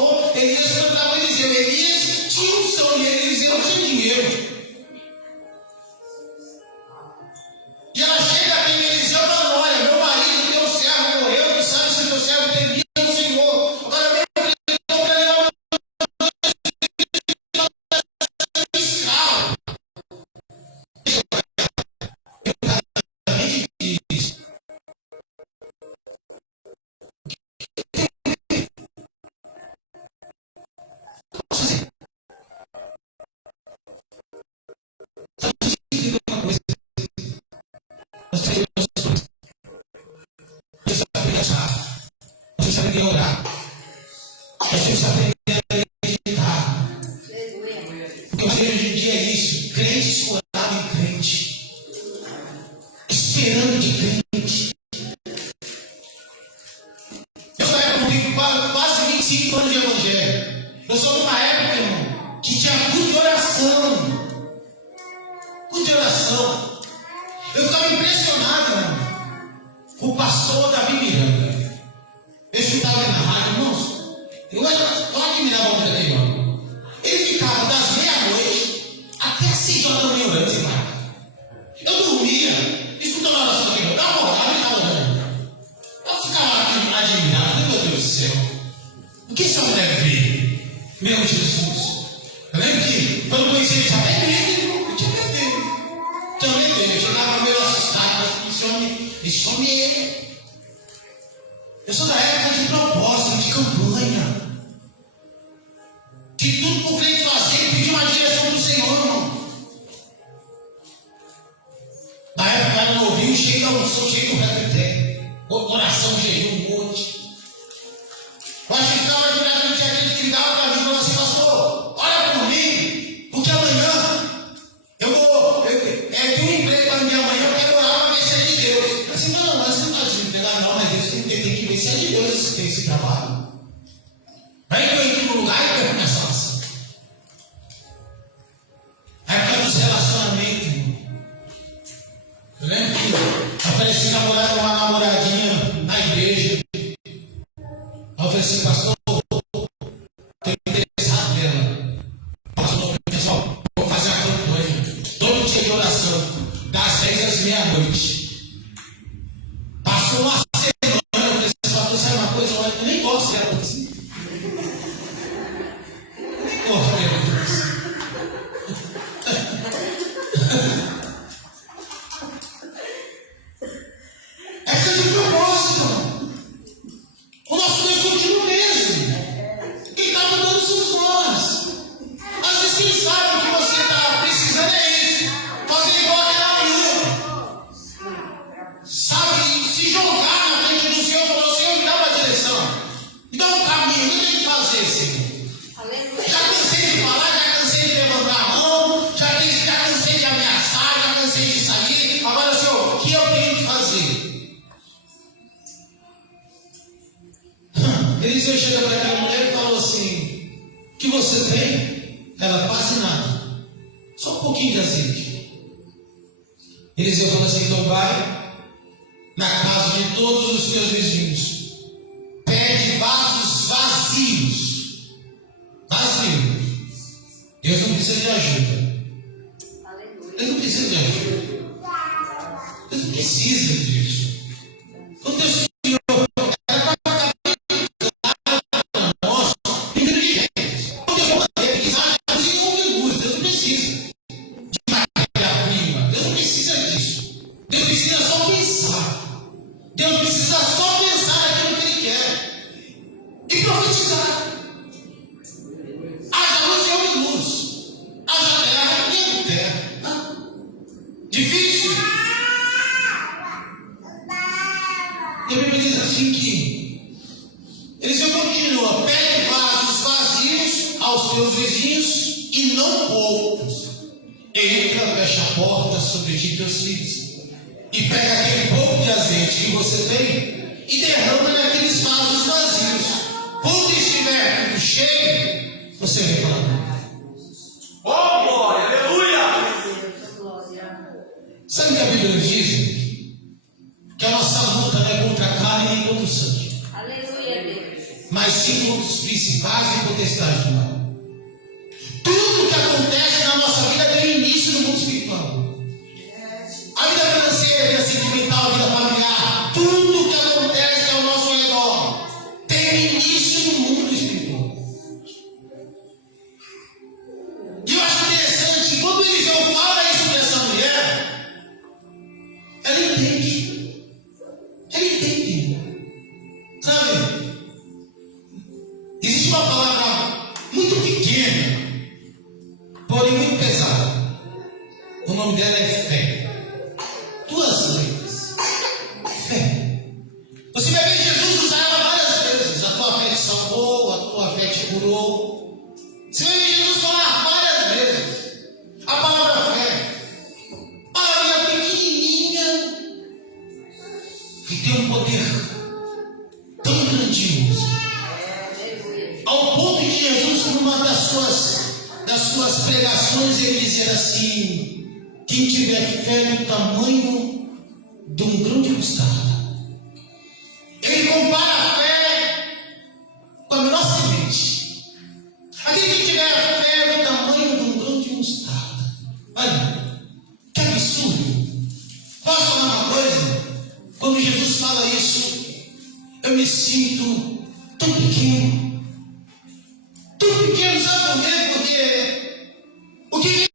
Deus. Você precisa pensar. Você precisa aprender a orar. Você precisa aprender a acreditar. O que eu vejo hoje em dia é isso. Crente escorado em crente. Esperando de crente. Eu sou época, eu tenho quase 25 anos de evangelho. Eu sou de uma época, irmão, que tinha culto de oração. Culto de oração. Eu ficava impressionado, irmão. O pastor Davi Miranda. Eu escutava na rádio, irmãos. Eu admirava muito aquele homem. Ele ficava das meia-noite até as 6 horas da manhã orando, assim, eu dormia, escutando a oração daquele homem. Na moral, ele estava orando. Eu ficava admirado, meu Deus do céu. O que essa mulher vê? Meu Jesus. Eu lembro que quando eu conheci ele, já até medo, eu tinha medo dele. Tinha medo dele, eu chegava meio assustado, esse homem é. Eu sou da época de propósito, de campanha. Que tudo que o crente fazer, ele pediu uma direção do Senhor, irmão. Na época eu não ouvi, cheio da unção, cheio do repeté. Oração, jejum, um monte. Eu acho que ficava de nada, não tinha gente que ligava para mim e falava assim, pastor, olha por mim, porque amanhã eu vou, tenho um emprego para mim amanhã, eu quero orar para ver se é de Deus. Eu falei assim, não, mas você não está desempregado, não, mas Deus tem que ver se é de Deus esse trabalho. Aí que eu entro no lugar e eu começo a oração. A época dos relacionamentos, irmão. Eu lembro que eu apareci namorando uma namoradinha na igreja. Eu falei assim, pastor, estou interessado nela. Pastor, pessoal, vou fazer uma campanha. Todo dia de oração, das 10 às meia-noite. Passou uma semana, eu falei assim, pastor, sabe uma coisa? Eu nem gosto dela assim. Oh, meu Deus. É coisa de propósito. O nosso Deus continua o mesmo. Quem está mudando somos nós. Às vezes quem sabe o que você está precisando é isso. Fazer igual aquela menina. Sabe, se jogar na frente do Senhor e falar, Senhor, me dá uma direção. Me dá um caminho, o que eu tenho que fazer, Senhor? Já cansei de falar, já cansei de levantar a mão, já cansei de ameaçar, já cansei de sair. Agora, Senhor, o que eu tenho que fazer? Eliseu chega para aquela mulher e falou assim: o que você tem? Ela, quase nada, só um pouquinho de azeite. Eliseu falou assim: então vai na casa de todos os teus vizinhos, pede vasos vazios. Vazio. Deus não precisa de ajuda. Deus não precisa de ajuda. Deus não precisa disso. O Deus Senhor era para ficar bem claro para nós, inteligentes. O Deus não Deus não precisa de matéria-prima. Deus não precisa disso. Deus precisa só pensar. Deus precisa só pensar naquilo que Ele quer e profetizar. Haja luz e houve luz. Haja terra e houve terra. Difícil? E a Bíblia diz assim que Eliseu continua: pede vasos vazios aos teus vizinhos e não poucos. Entra, fecha a porta sobre ti e teus filhos. E pega aquele pouco de azeite que você tem e derrama naqueles vasos vazios. Quando estiver tudo cheio, você vem falar. Oh, glória, aleluia! Sabe o que a Bíblia diz? Que a nossa luta não é contra a carne nem contra o sangue. Aleluia, Deus. Mas sim contra os principais e potestades do mal. Tudo que acontece na nossa vida tem início no mundo espiritual. A vida financeira, a vida sentimental, a vida familiar, tudo que acontece ao nosso redor tem início no mundo espiritual. E eu acho interessante que quando Eliseu fala isso dessa mulher, ela entende. Ela entende. Sabe? Existe uma palavra muito pequena, porém muito pesada. O nome dela é fé. 2 letras. abençoou, a tua fé te curou. Você vê Jesus falar várias vezes a palavra fé. Palavrinha pequenininha que tem um poder tão grandioso. Ao ponto de Jesus, numa das suas pregações, ele dizer assim: quem tiver fé do tamanho de um grão de mostarda. Ele compara a fé com a menor semente. Aquele que tiver fé do tamanho de um grão de mostarda. Olha, que absurdo. Posso falar uma coisa? Quando Jesus fala isso, eu me sinto tão pequeno. Tão pequeno, sabe por quê? Porque o que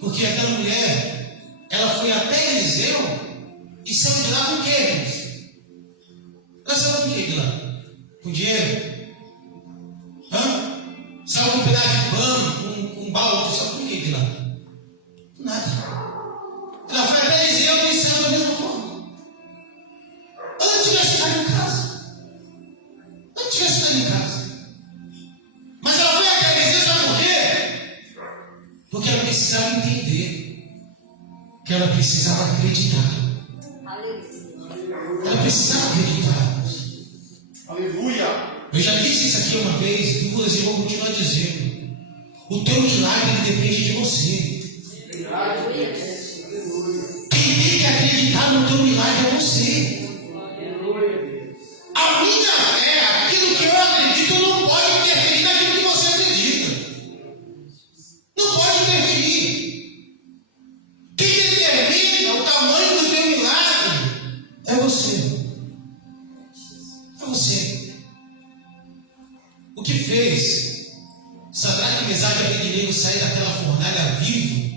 porque aquela mulher, ela foi até Eliseu e saiu de lá com o quê, irmãos? Ela saiu com o quê de lá? Com dinheiro? Saiu com um pedaço de pano, com um balde, saiu com o quê de lá? Nada. Ela foi até Eliseu e saiu da mesma forma. Ela tivesse ficado em casa. Ela tivesse ficado em casa. Mas ela foi até Eliseu, sabe por quê? Porque ela precisava entender, que ela precisava acreditar. Ela precisava acreditar. Aleluia. Eu já disse isso aqui uma vez, duas, e vou continuar dizendo. O teu milagre depende de você. Quem tem que acreditar no teu milagre é você. A minha fé, aquilo que eu acredito, não pode interferir naquilo que você acredita. Não pode interferir. Quem determina o tamanho do teu milagre é você. É você. O que fez Sadraque, Mesaque e Abednego sair daquela fornalha vivo?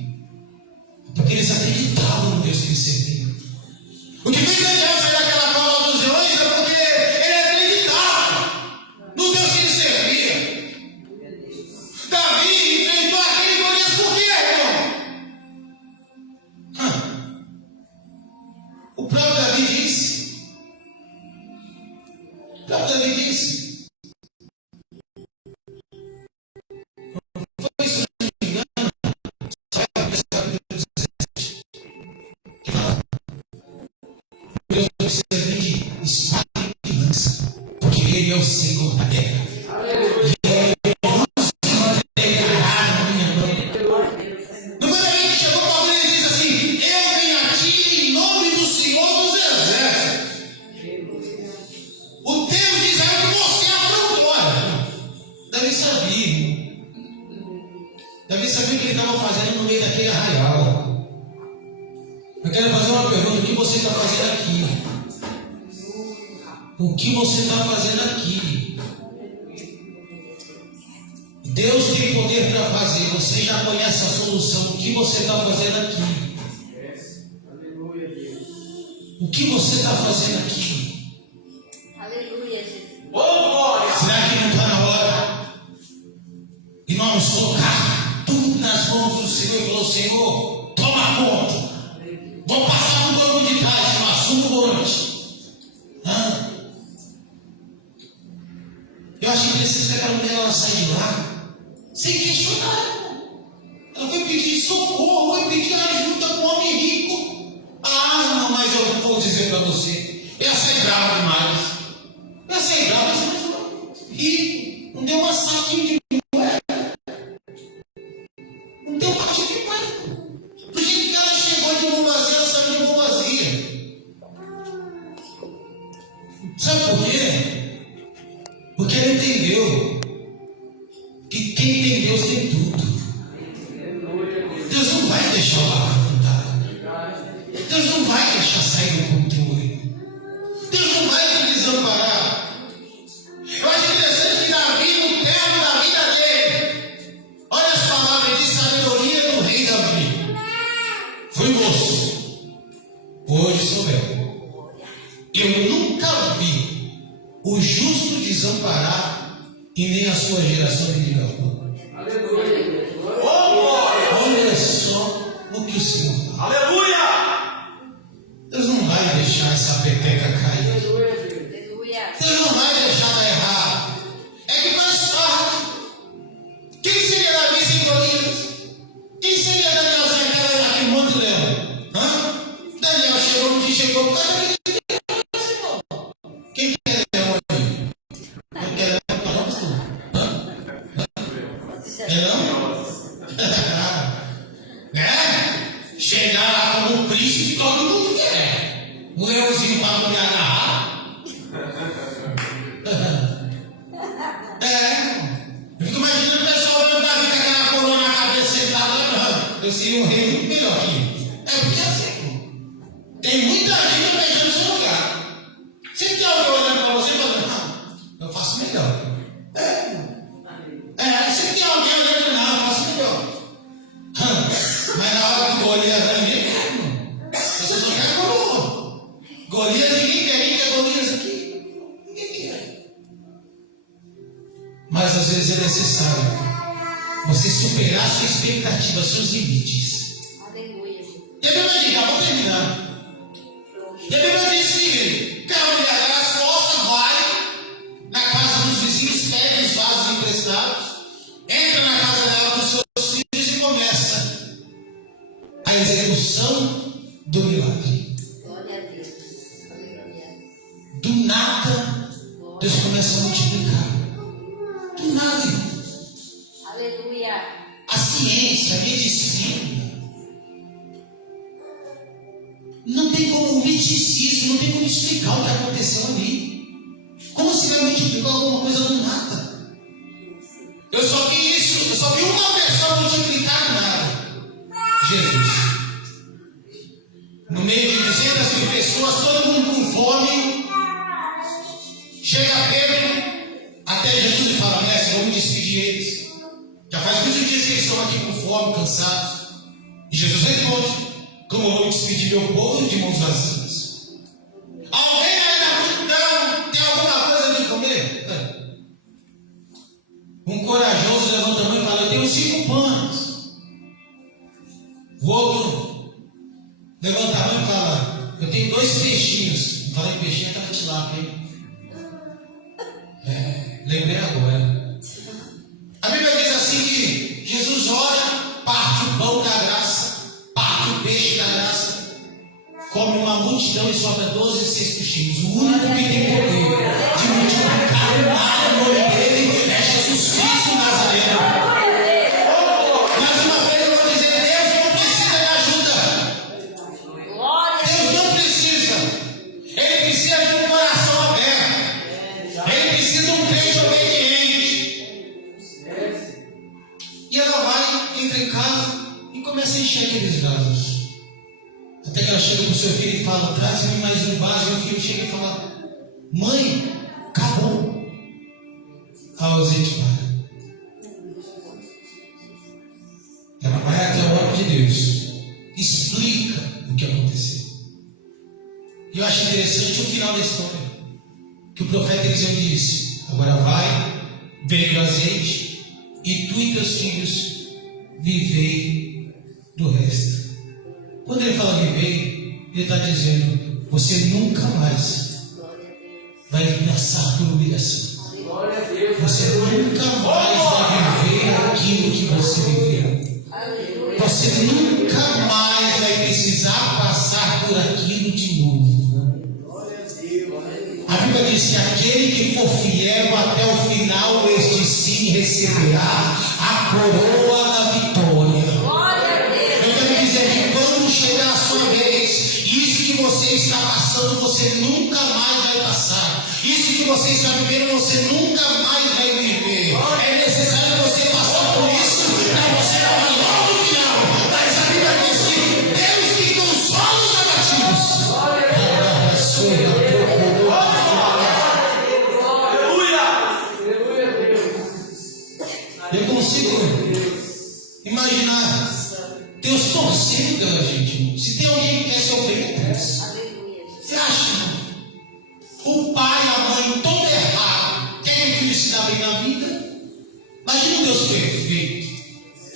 Porque eles acreditavam no Deus que eles serviam. O que fez Daniel sair daquela cova dos leões é porque ele acreditava no Deus que ele servia. Davi enfrentou aquele Golias por quê, irmão? O próprio Davi disse. O próprio Davi disse. Deus precisa de espada e lança, porque Ele é o Senhor da guerra. E Ele declarado na minha mão. No momento que chegou para ele e disse assim: eu venho a ti em nome do Senhor dos Exércitos. O Deus de Israel que você afrontou. Davi sabia. Davi sabia o que ele estava fazendo no meio daquele arraial. Eu quero fazer uma pergunta: o que você está fazendo aqui? O que você está fazendo aqui? Deus tem poder para fazer. Você já conhece a solução. O que você está fazendo aqui? O que você está fazendo aqui? Aleluia, Jesus. Será que não está na hora de nós colocar tudo nas mãos do Senhor e falar: Senhor, toma conta. Vou passar por banco de trás, não assumo volante. Eu acho que precisa que aquela mulher ela sai de lá sem questionar. socorro, vai pedir ajuda para o homem rico. Ah, irmão, mas eu vou dizer para você, essa é grave demais. Essa é grave, mas não. Rico, não deu uma saquinha de moeda. Não deu uma saquinha de moeda. Do jeito que ela chegou de mão vazia, ela saiu de mão vazia. Sabe por quê? Porque ela entendeu que quem tem Deus tem tudo. Deus não vai deixar o vagabundo. Deus não vai deixar sair do controle. Deus não vai te desamparar. Eu acho interessante que Davi, no termo da vida dele, olha as palavras de sabedoria do rei Davi. Fui moço, hoje sou velho. Eu nunca vi o justo desamparar e nem a sua geração pedir pão. Olha só o que o Senhor fala. Aleluia! Deus não vai deixar essa peteca cair. Aleluia. Deus não vai deixar ela errar. É que faz parte. Quem seria Davi sem Golias? Quem seria Daniel sem aquele monte de leão? Daniel chegou no que chegou por causa daquele. Quem quer leão aí? Quem quer leão? É não? Né? Chegar lá como um príncipe, todo mundo quer. Um leãozinho para me agarrar. Eu fico imaginando o pessoal vendo Davi com aquela coroa na cabeça sentado. Eu seria um rei muito melhor aqui. Porque assim, tem muita gente beijando seu lugar. Sempre tem alguém olhando para você e falando, eu faço melhor. Sempre tem alguém olhando, não, eu faço melhor. Mas na hora que Golias vai ninguém quer, irmão. Você só quer coroa. Golias ninguém quer Golias aqui. Ninguém quer. Mas às vezes é necessário você superar a sua expectativa, seus limites. Aleluia. E a Bíblia diz, vamos terminar. E a Bíblia diz o seguinte: quer humilhar as costas, vai na casa dos vizinhos, pede os vasos emprestados, entra na casa dela com seus filhos e começa a execução do milagre. Glória a Deus. Aleluia. Do nada, Deus começa a multiplicar. Do nada, irmão. Aleluia. A ciência, a medicina, não tem como, o misticismo, não tem como explicar o que aconteceu ali. Como se vai multiplicar alguma coisa do nada? Eu só vi isso, eu só vi uma pessoa multiplicar do nada. Jesus. No meio de 200 mil pessoas, todo mundo com fome, chega Pedro até Jesus e fala, mestre, vamos despedir eles. Já faz muitos dias que eles estão aqui com fome, cansados. E Jesus responde, como eu vou despedir meu povo de mãos vazias? Alguém aí na multidão tem alguma coisa de comer? Um corajoso levanta a mão e fala, eu tenho 5 pães. O outro levanta a mão e fala, eu tenho 2 peixinhos. Não falei peixinho, é aquela tilápia, hein? Lembrei agora. A Bíblia diz assim que Jesus ora, parte o pão da graça, parte o peixe da graça, come uma multidão e sobra 12 cestos. O único que tem poder de multiplicar o mar no nome dele é Jesus Cristo Nazareno. Mais uma vez eu vou dizer, Deus não precisa de ajuda. Deus não precisa. Ele precisa de um coração aberto. Ele precisa de um crente obediente. E ela vai, entra em casa e começa a encher aqueles vasos. Até que ela chega para o seu filho e fala, traz-me mais um vaso. E o filho chega e fala, mãe, acabou. A azeite para. Ela vai até o homem de Deus, explica o que aconteceu. E eu acho interessante o final da história. Que o profeta Eliseu disse, agora vai, veio o azeite, e tu e teus filhos vivei do resto. Quando ele fala viver, ele está dizendo, você nunca mais vai passar por humilhação. Você nunca mais vai viver aquilo que você viveu. você nunca mais vai precisar passar por aquilo de novo. A Bíblia diz que aquele que for fiel até o final, este sim receberá a coroa da vitória. Eu quero dizer que quando chegar a sua vez, isso que você está passando, você nunca mais vai passar. Isso que você está vivendo, você nunca mais vai viver. É necessário você passar por isso para você chegar logo no final. Mas a Bíblia diz que Deus que consola os abatidos. Eu consigo imaginar Deus torcendo pela gente. Se tem alguém que quer ser ovelha, você acha? O pai, a mãe, todo errado, quer que o filho se dá bem na vida? Imagina um Deus perfeito,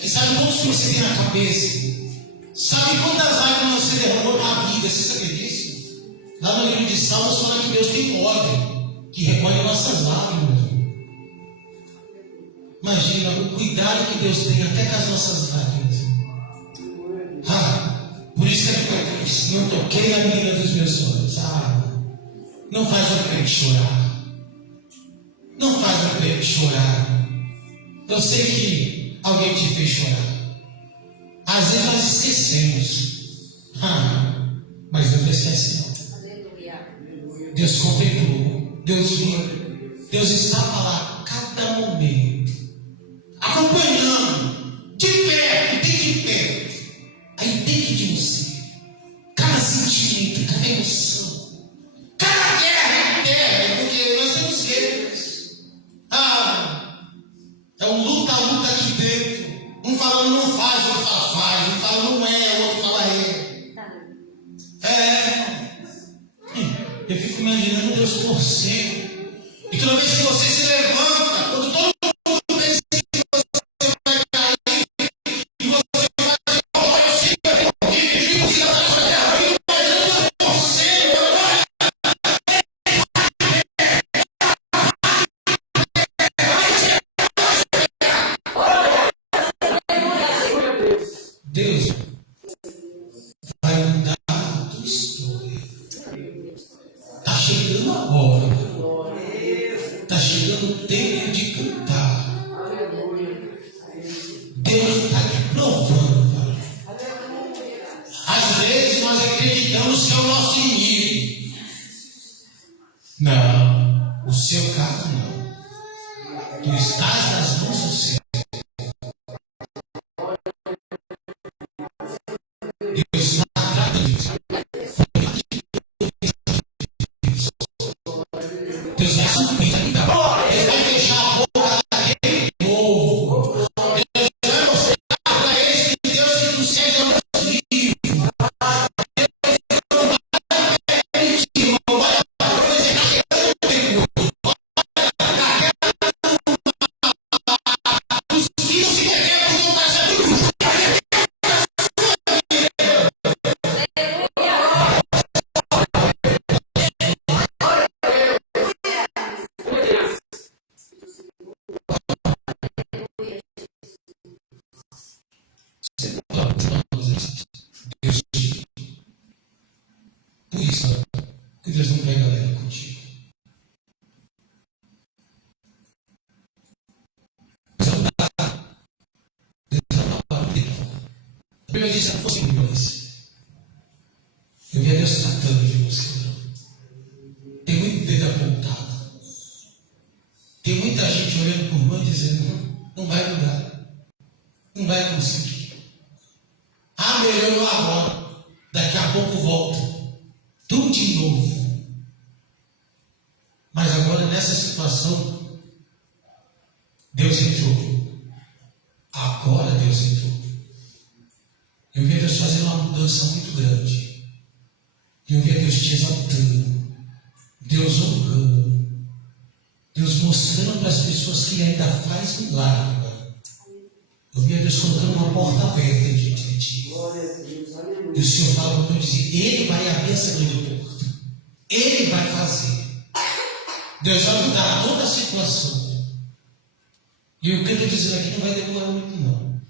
que sabe quantos filhos você tem na cabeça, sabe quantas lágrimas você derramou na vida. Você sabia disso? Lá no livro de Salmos fala que Deus tem ordem, que recolhe nossas lágrimas. Imagina o cuidado que Deus tem até com as nossas lágrimas. Por isso que a Bíblia diz: não toquei a menina dos meus olhos. Não faz a crente chorar. Não faz a crente chorar. Eu sei que alguém te fez chorar. Às vezes nós esquecemos. Mas Deus não esquece não. Deus contemplou. Deus viu. Deus estava lá cada momento, acompanhando, de perto, bem de perto, aí dentro de você, cada sentimento, cada emoção, cada guerra interna, porque nós temos guerras. É um luta aqui dentro. Um falando não faz, outro fala faz, um fala não é, outro fala é. Eu fico imaginando Deus torcendo. E toda vez que você se levanta, quando todo mundo pensa que você vai cair, e você vai dizer, eu sei que eu vou ir, e você vai cair, Deus torcendo, Deus vai mudar a tua história. Está chegando agora. Está chegando o tempo de cantar. Deus está te provando. Às vezes nós acreditamos que é o nosso inimigo. Não, o seu caso não. Tu estás nas mãos do céu. Deus não trata disso. Deus vai subir. Deus vai fechar a boca daquele povo. Deus vai mostrar para eles que Deus que não seja nos livros. Deus não vai permitir, não vai os filhos se beberam porque não está sabendo. Deus te... Por isso que Deus não pega leve contigo. Deus não dá. Deus não dá. A Bíblia diz que se não fosse milhões, eu via Deus tratando de você. Tem muito dedo apontado. Tem muita gente olhando por mão e dizendo: não vai mudar. Não vai conseguir. Melhorou agora. Daqui a pouco volta. Tudo de novo. Mas agora nessa situação, Deus entrou. Agora Deus entrou. Eu via Deus fazendo uma mudança muito grande. Eu via Deus te exaltando. Deus honrando. Deus mostrando para as pessoas que ainda faz milagre. Eu via Deus colocando uma porta aberta diante de ti. E o Senhor fala para eu dizer: Ele vai abrir essa grande porta. Ele vai fazer. Deus vai mudar toda a situação. E o que eu estou dizendo aqui não vai demorar muito não.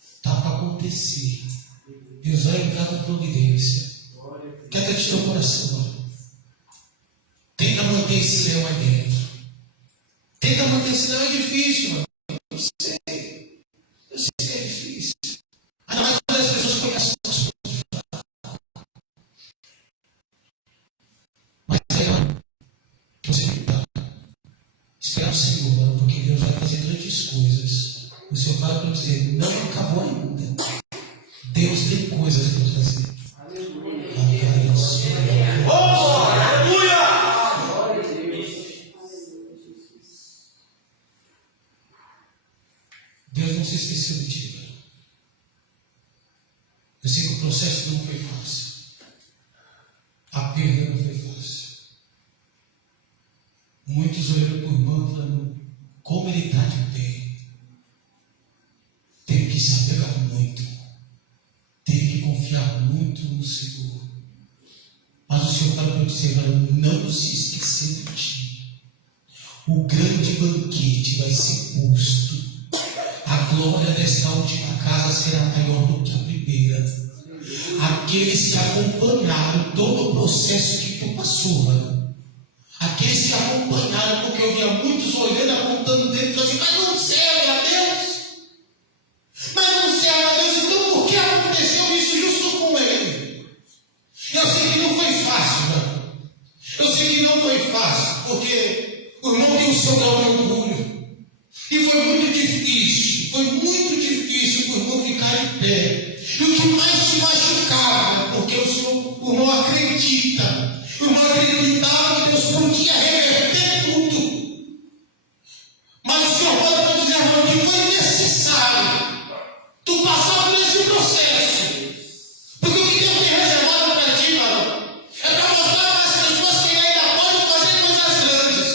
Está para acontecer. acontecer. Deus vai entrar com providência. Queda de teu coração. Tenta manter esse leão aí dentro. Tenta manter esse leão, é difícil, mano. Eu sei. Eu sei que é difícil. Ainda mais quando as pessoas conhecem as coisas. Mas é, mano, que você tem que esperar o Senhor, mano, porque Deus vai fazer grandes coisas. O Senhor fala para dizer, não acabou ainda. Deus tem coisas para fazer. Deus não se esqueceu de ti. Eu sei que o processo não foi fácil. A perda não foi fácil. Muitos olhando por mão falando, como ele está de bem. Tem que se apegar muito. Tem que confiar muito no Senhor. Mas o Senhor fala para você, não se esquecer de ti. O grande banquete vai ser posto. A glória desta última casa será maior do que a primeira. Aqueles que acompanharam todo o processo que tu passou, mano. Aqueles que acompanharam, porque eu via muitos olhando, apontando dentro e falando assim, mas não serve a Deus. Mas não serve a Deus, então por que aconteceu isso justo com ele? Eu sei que não foi fácil, mano. Eu sei que não foi fácil, porque o irmão tem o seu grau de orgulho. E foi muito difícil para o irmão ficar em pé. E o que mais te machucava, porque o irmão acredita. O irmão acreditava que Deus podia reverter tudo. Mas o Senhor pode para dizer, irmão, que foi necessário tu passar por esse processo. Porque o que Deus tem reservado para ti, mano, é para mostrar para as pessoas que ele ainda pode fazer coisas grandes.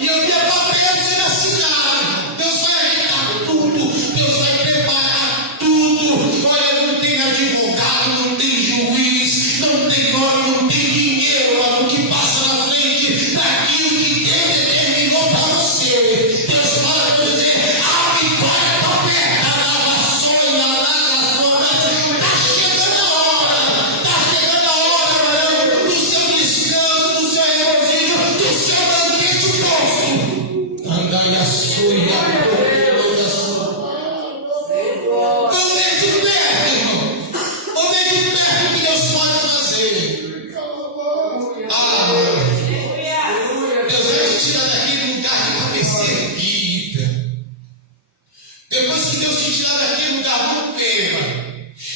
E eu tenho papel sendo assinado. Deus vai ajeitar tudo. Deus vai preparar tudo. Olha, não tem advogado, não tem juiz, não tem nome, não tem dinheiro, mano, que passa na frente daquilo que Deus determinou para você. Deus fala para dizer, a vitória está perto, a vassoura, a vassoura. Está chegando a hora, mano, do seu descanso, do seu regozijo, do seu banquete posto. Andai a sonha. Depois que Deus te tirar daquele lugar, não tema.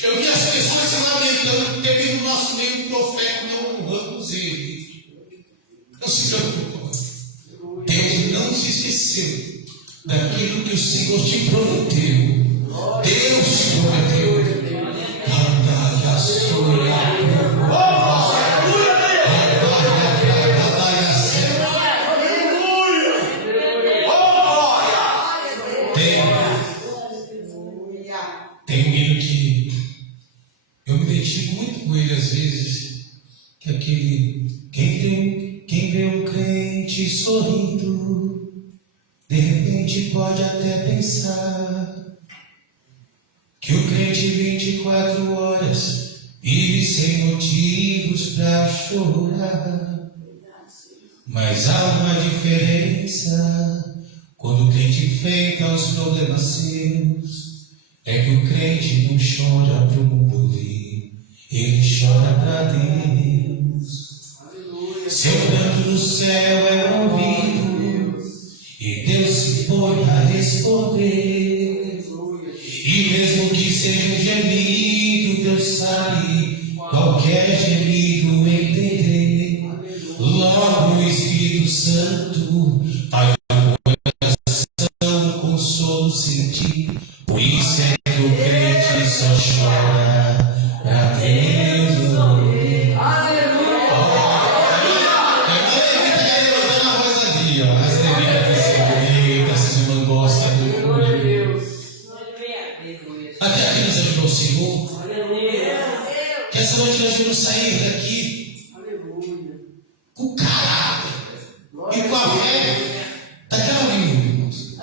Eu vi as pessoas se lamentando, teve no nosso meio um profeta, não honramos ele. Não se preocupe. Deus não se esqueceu daquilo que o Senhor te prometeu. Deus te prometeu. Tem um hino que eu me identifico muito com ele às vezes, que é aquele, quem vê um crente sorrindo, de repente pode até pensar que o crente 24 horas vive sem motivos para chorar. Mas há uma diferença quando o crente enfrenta os problemas seus. É que o crente não chora para o mundo ouvir, ele chora para Deus. Seu canto do céu é ouvido e Deus se põe a responder. E mesmo que seja um gemido, Deus sabe qualquer gemido entender. Logo o Espírito Santo faz o coração consolo sentir. Por isso é que o crente só chora pra Deus ouvir. Aleluia! Levantando a voz ali, ó. As levitas, essas irmãs gostam do Deus. Até aqui nos ajudou o Senhor. Que essa noite nós vamos sair daqui com caráter e com a fé daquela língua, irmãos.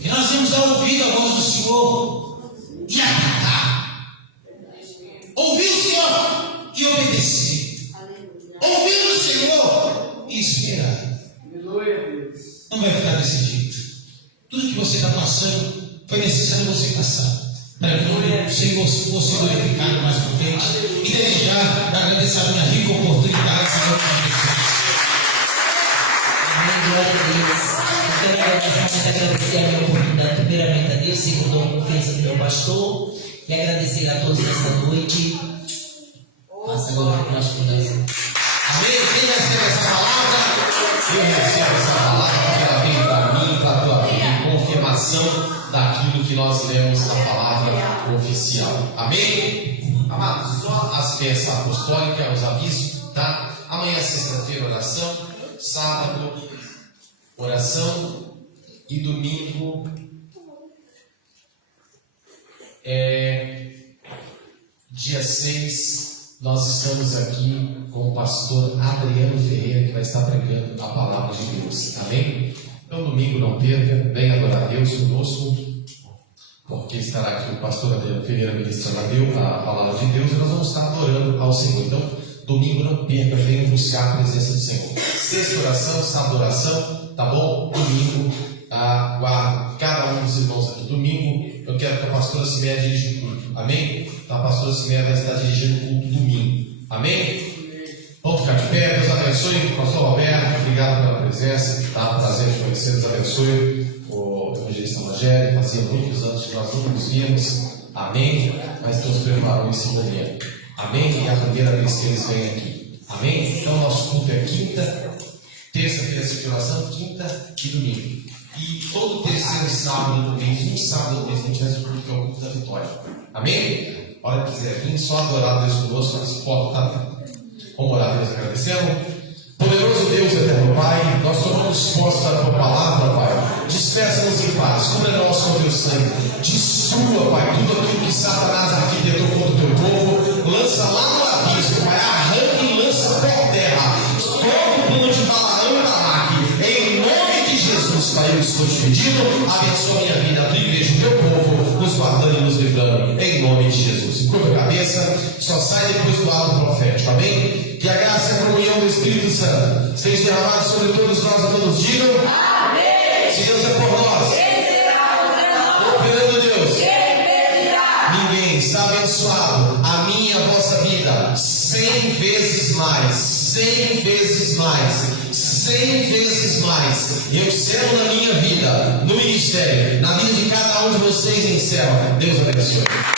Que nós vamos ouvir a voz do Senhor e você passar, para que o nome do Senhor fosse glorificado mais por frente. E desde já agradecer a minha rica oportunidade, Senhor, para vocês. Amém, glória a Deus. Eu quero mais agradecer a minha oportunidade, primeiramente a Deus, segundo a confiança do meu pastor, e agradecer a todos nesta noite. Passa agora para nós mudanças. Amém? Quem recebe essa palavra? Eu recebo essa palavra porque ela vem para mim, para a tua vida, em confirmação daquilo que nós lemos na palavra oficial. Amém? Amados, só as peças apostólicas, os avisos, tá? Amanhã, sexta-feira, oração. Sábado, oração. E domingo dia 6. Nós estamos aqui com o pastor Adriano Ferreira, que vai estar pregando a palavra de Deus. Amém? Então, domingo não perca, venha adorar a Deus conosco, porque estará aqui o pastor Adriano Ferreira ministrando a palavra de Deus e nós vamos estar adorando ao Senhor. Então, domingo não perca, venha buscar a presença do Senhor. Sexta oração, sábado oração, tá bom? Domingo, aguardo cada um dos irmãos aqui. Domingo, eu quero que a pastora Siméia dirija o culto. Amém? Então, a pastora Siméia vai estar dirigindo o culto domingo. Amém? Vamos ficar de pé. Deus abençoe. Pastor Roberto, obrigado pela presença. Tá? Prazer de conhecer. Deus abençoe. O evangelista Rogério, fazia muitos anos que nós não nos víamos. Amém? Mas Deus preparou esse momento. Amém? E é a primeira vez que eles vêm aqui. Amém? Então, nosso culto é quinta, terça-feira, circulação, quinta e domingo. E todo terceiro sábado do mês, um sábado do mês, a gente faz o culto que é o culto da vitória. Amém? A hora que quiser vir, só adorar a Deus conosco, nós podemos. Vamos orar a Deus agradecendo. Poderoso Deus, eterno Pai, nós tomamos posse da tua palavra, Pai. Despeça-nos em paz, cubra-nos com teu sangue. Destrua, Pai, tudo aquilo que Satanás arquitetou contra o teu povo. Lança lá no abismo, Pai. Arranca e lança por terra. Todo o plano de Balaão e Balaque. Em nome de Jesus, Pai, eu estou te pedindo. Abençoa a minha vida, a tua igreja, o teu povo, nos guardando e nos livrando. Em nome de Jesus. Encurva a cabeça, só sai depois do ato profético. Amém? Que a graça e a comunhão do Espírito Santo seja derramada sobre todos nós e todos digam. Amém. Se Deus é por nós, operando Deus, ninguém está abençoado. A minha e a vossa vida 100 vezes mais, 100 vezes mais, 100 vezes mais. Eu selo na minha vida, no ministério, na vida de cada um de vocês em céu. Deus abençoe.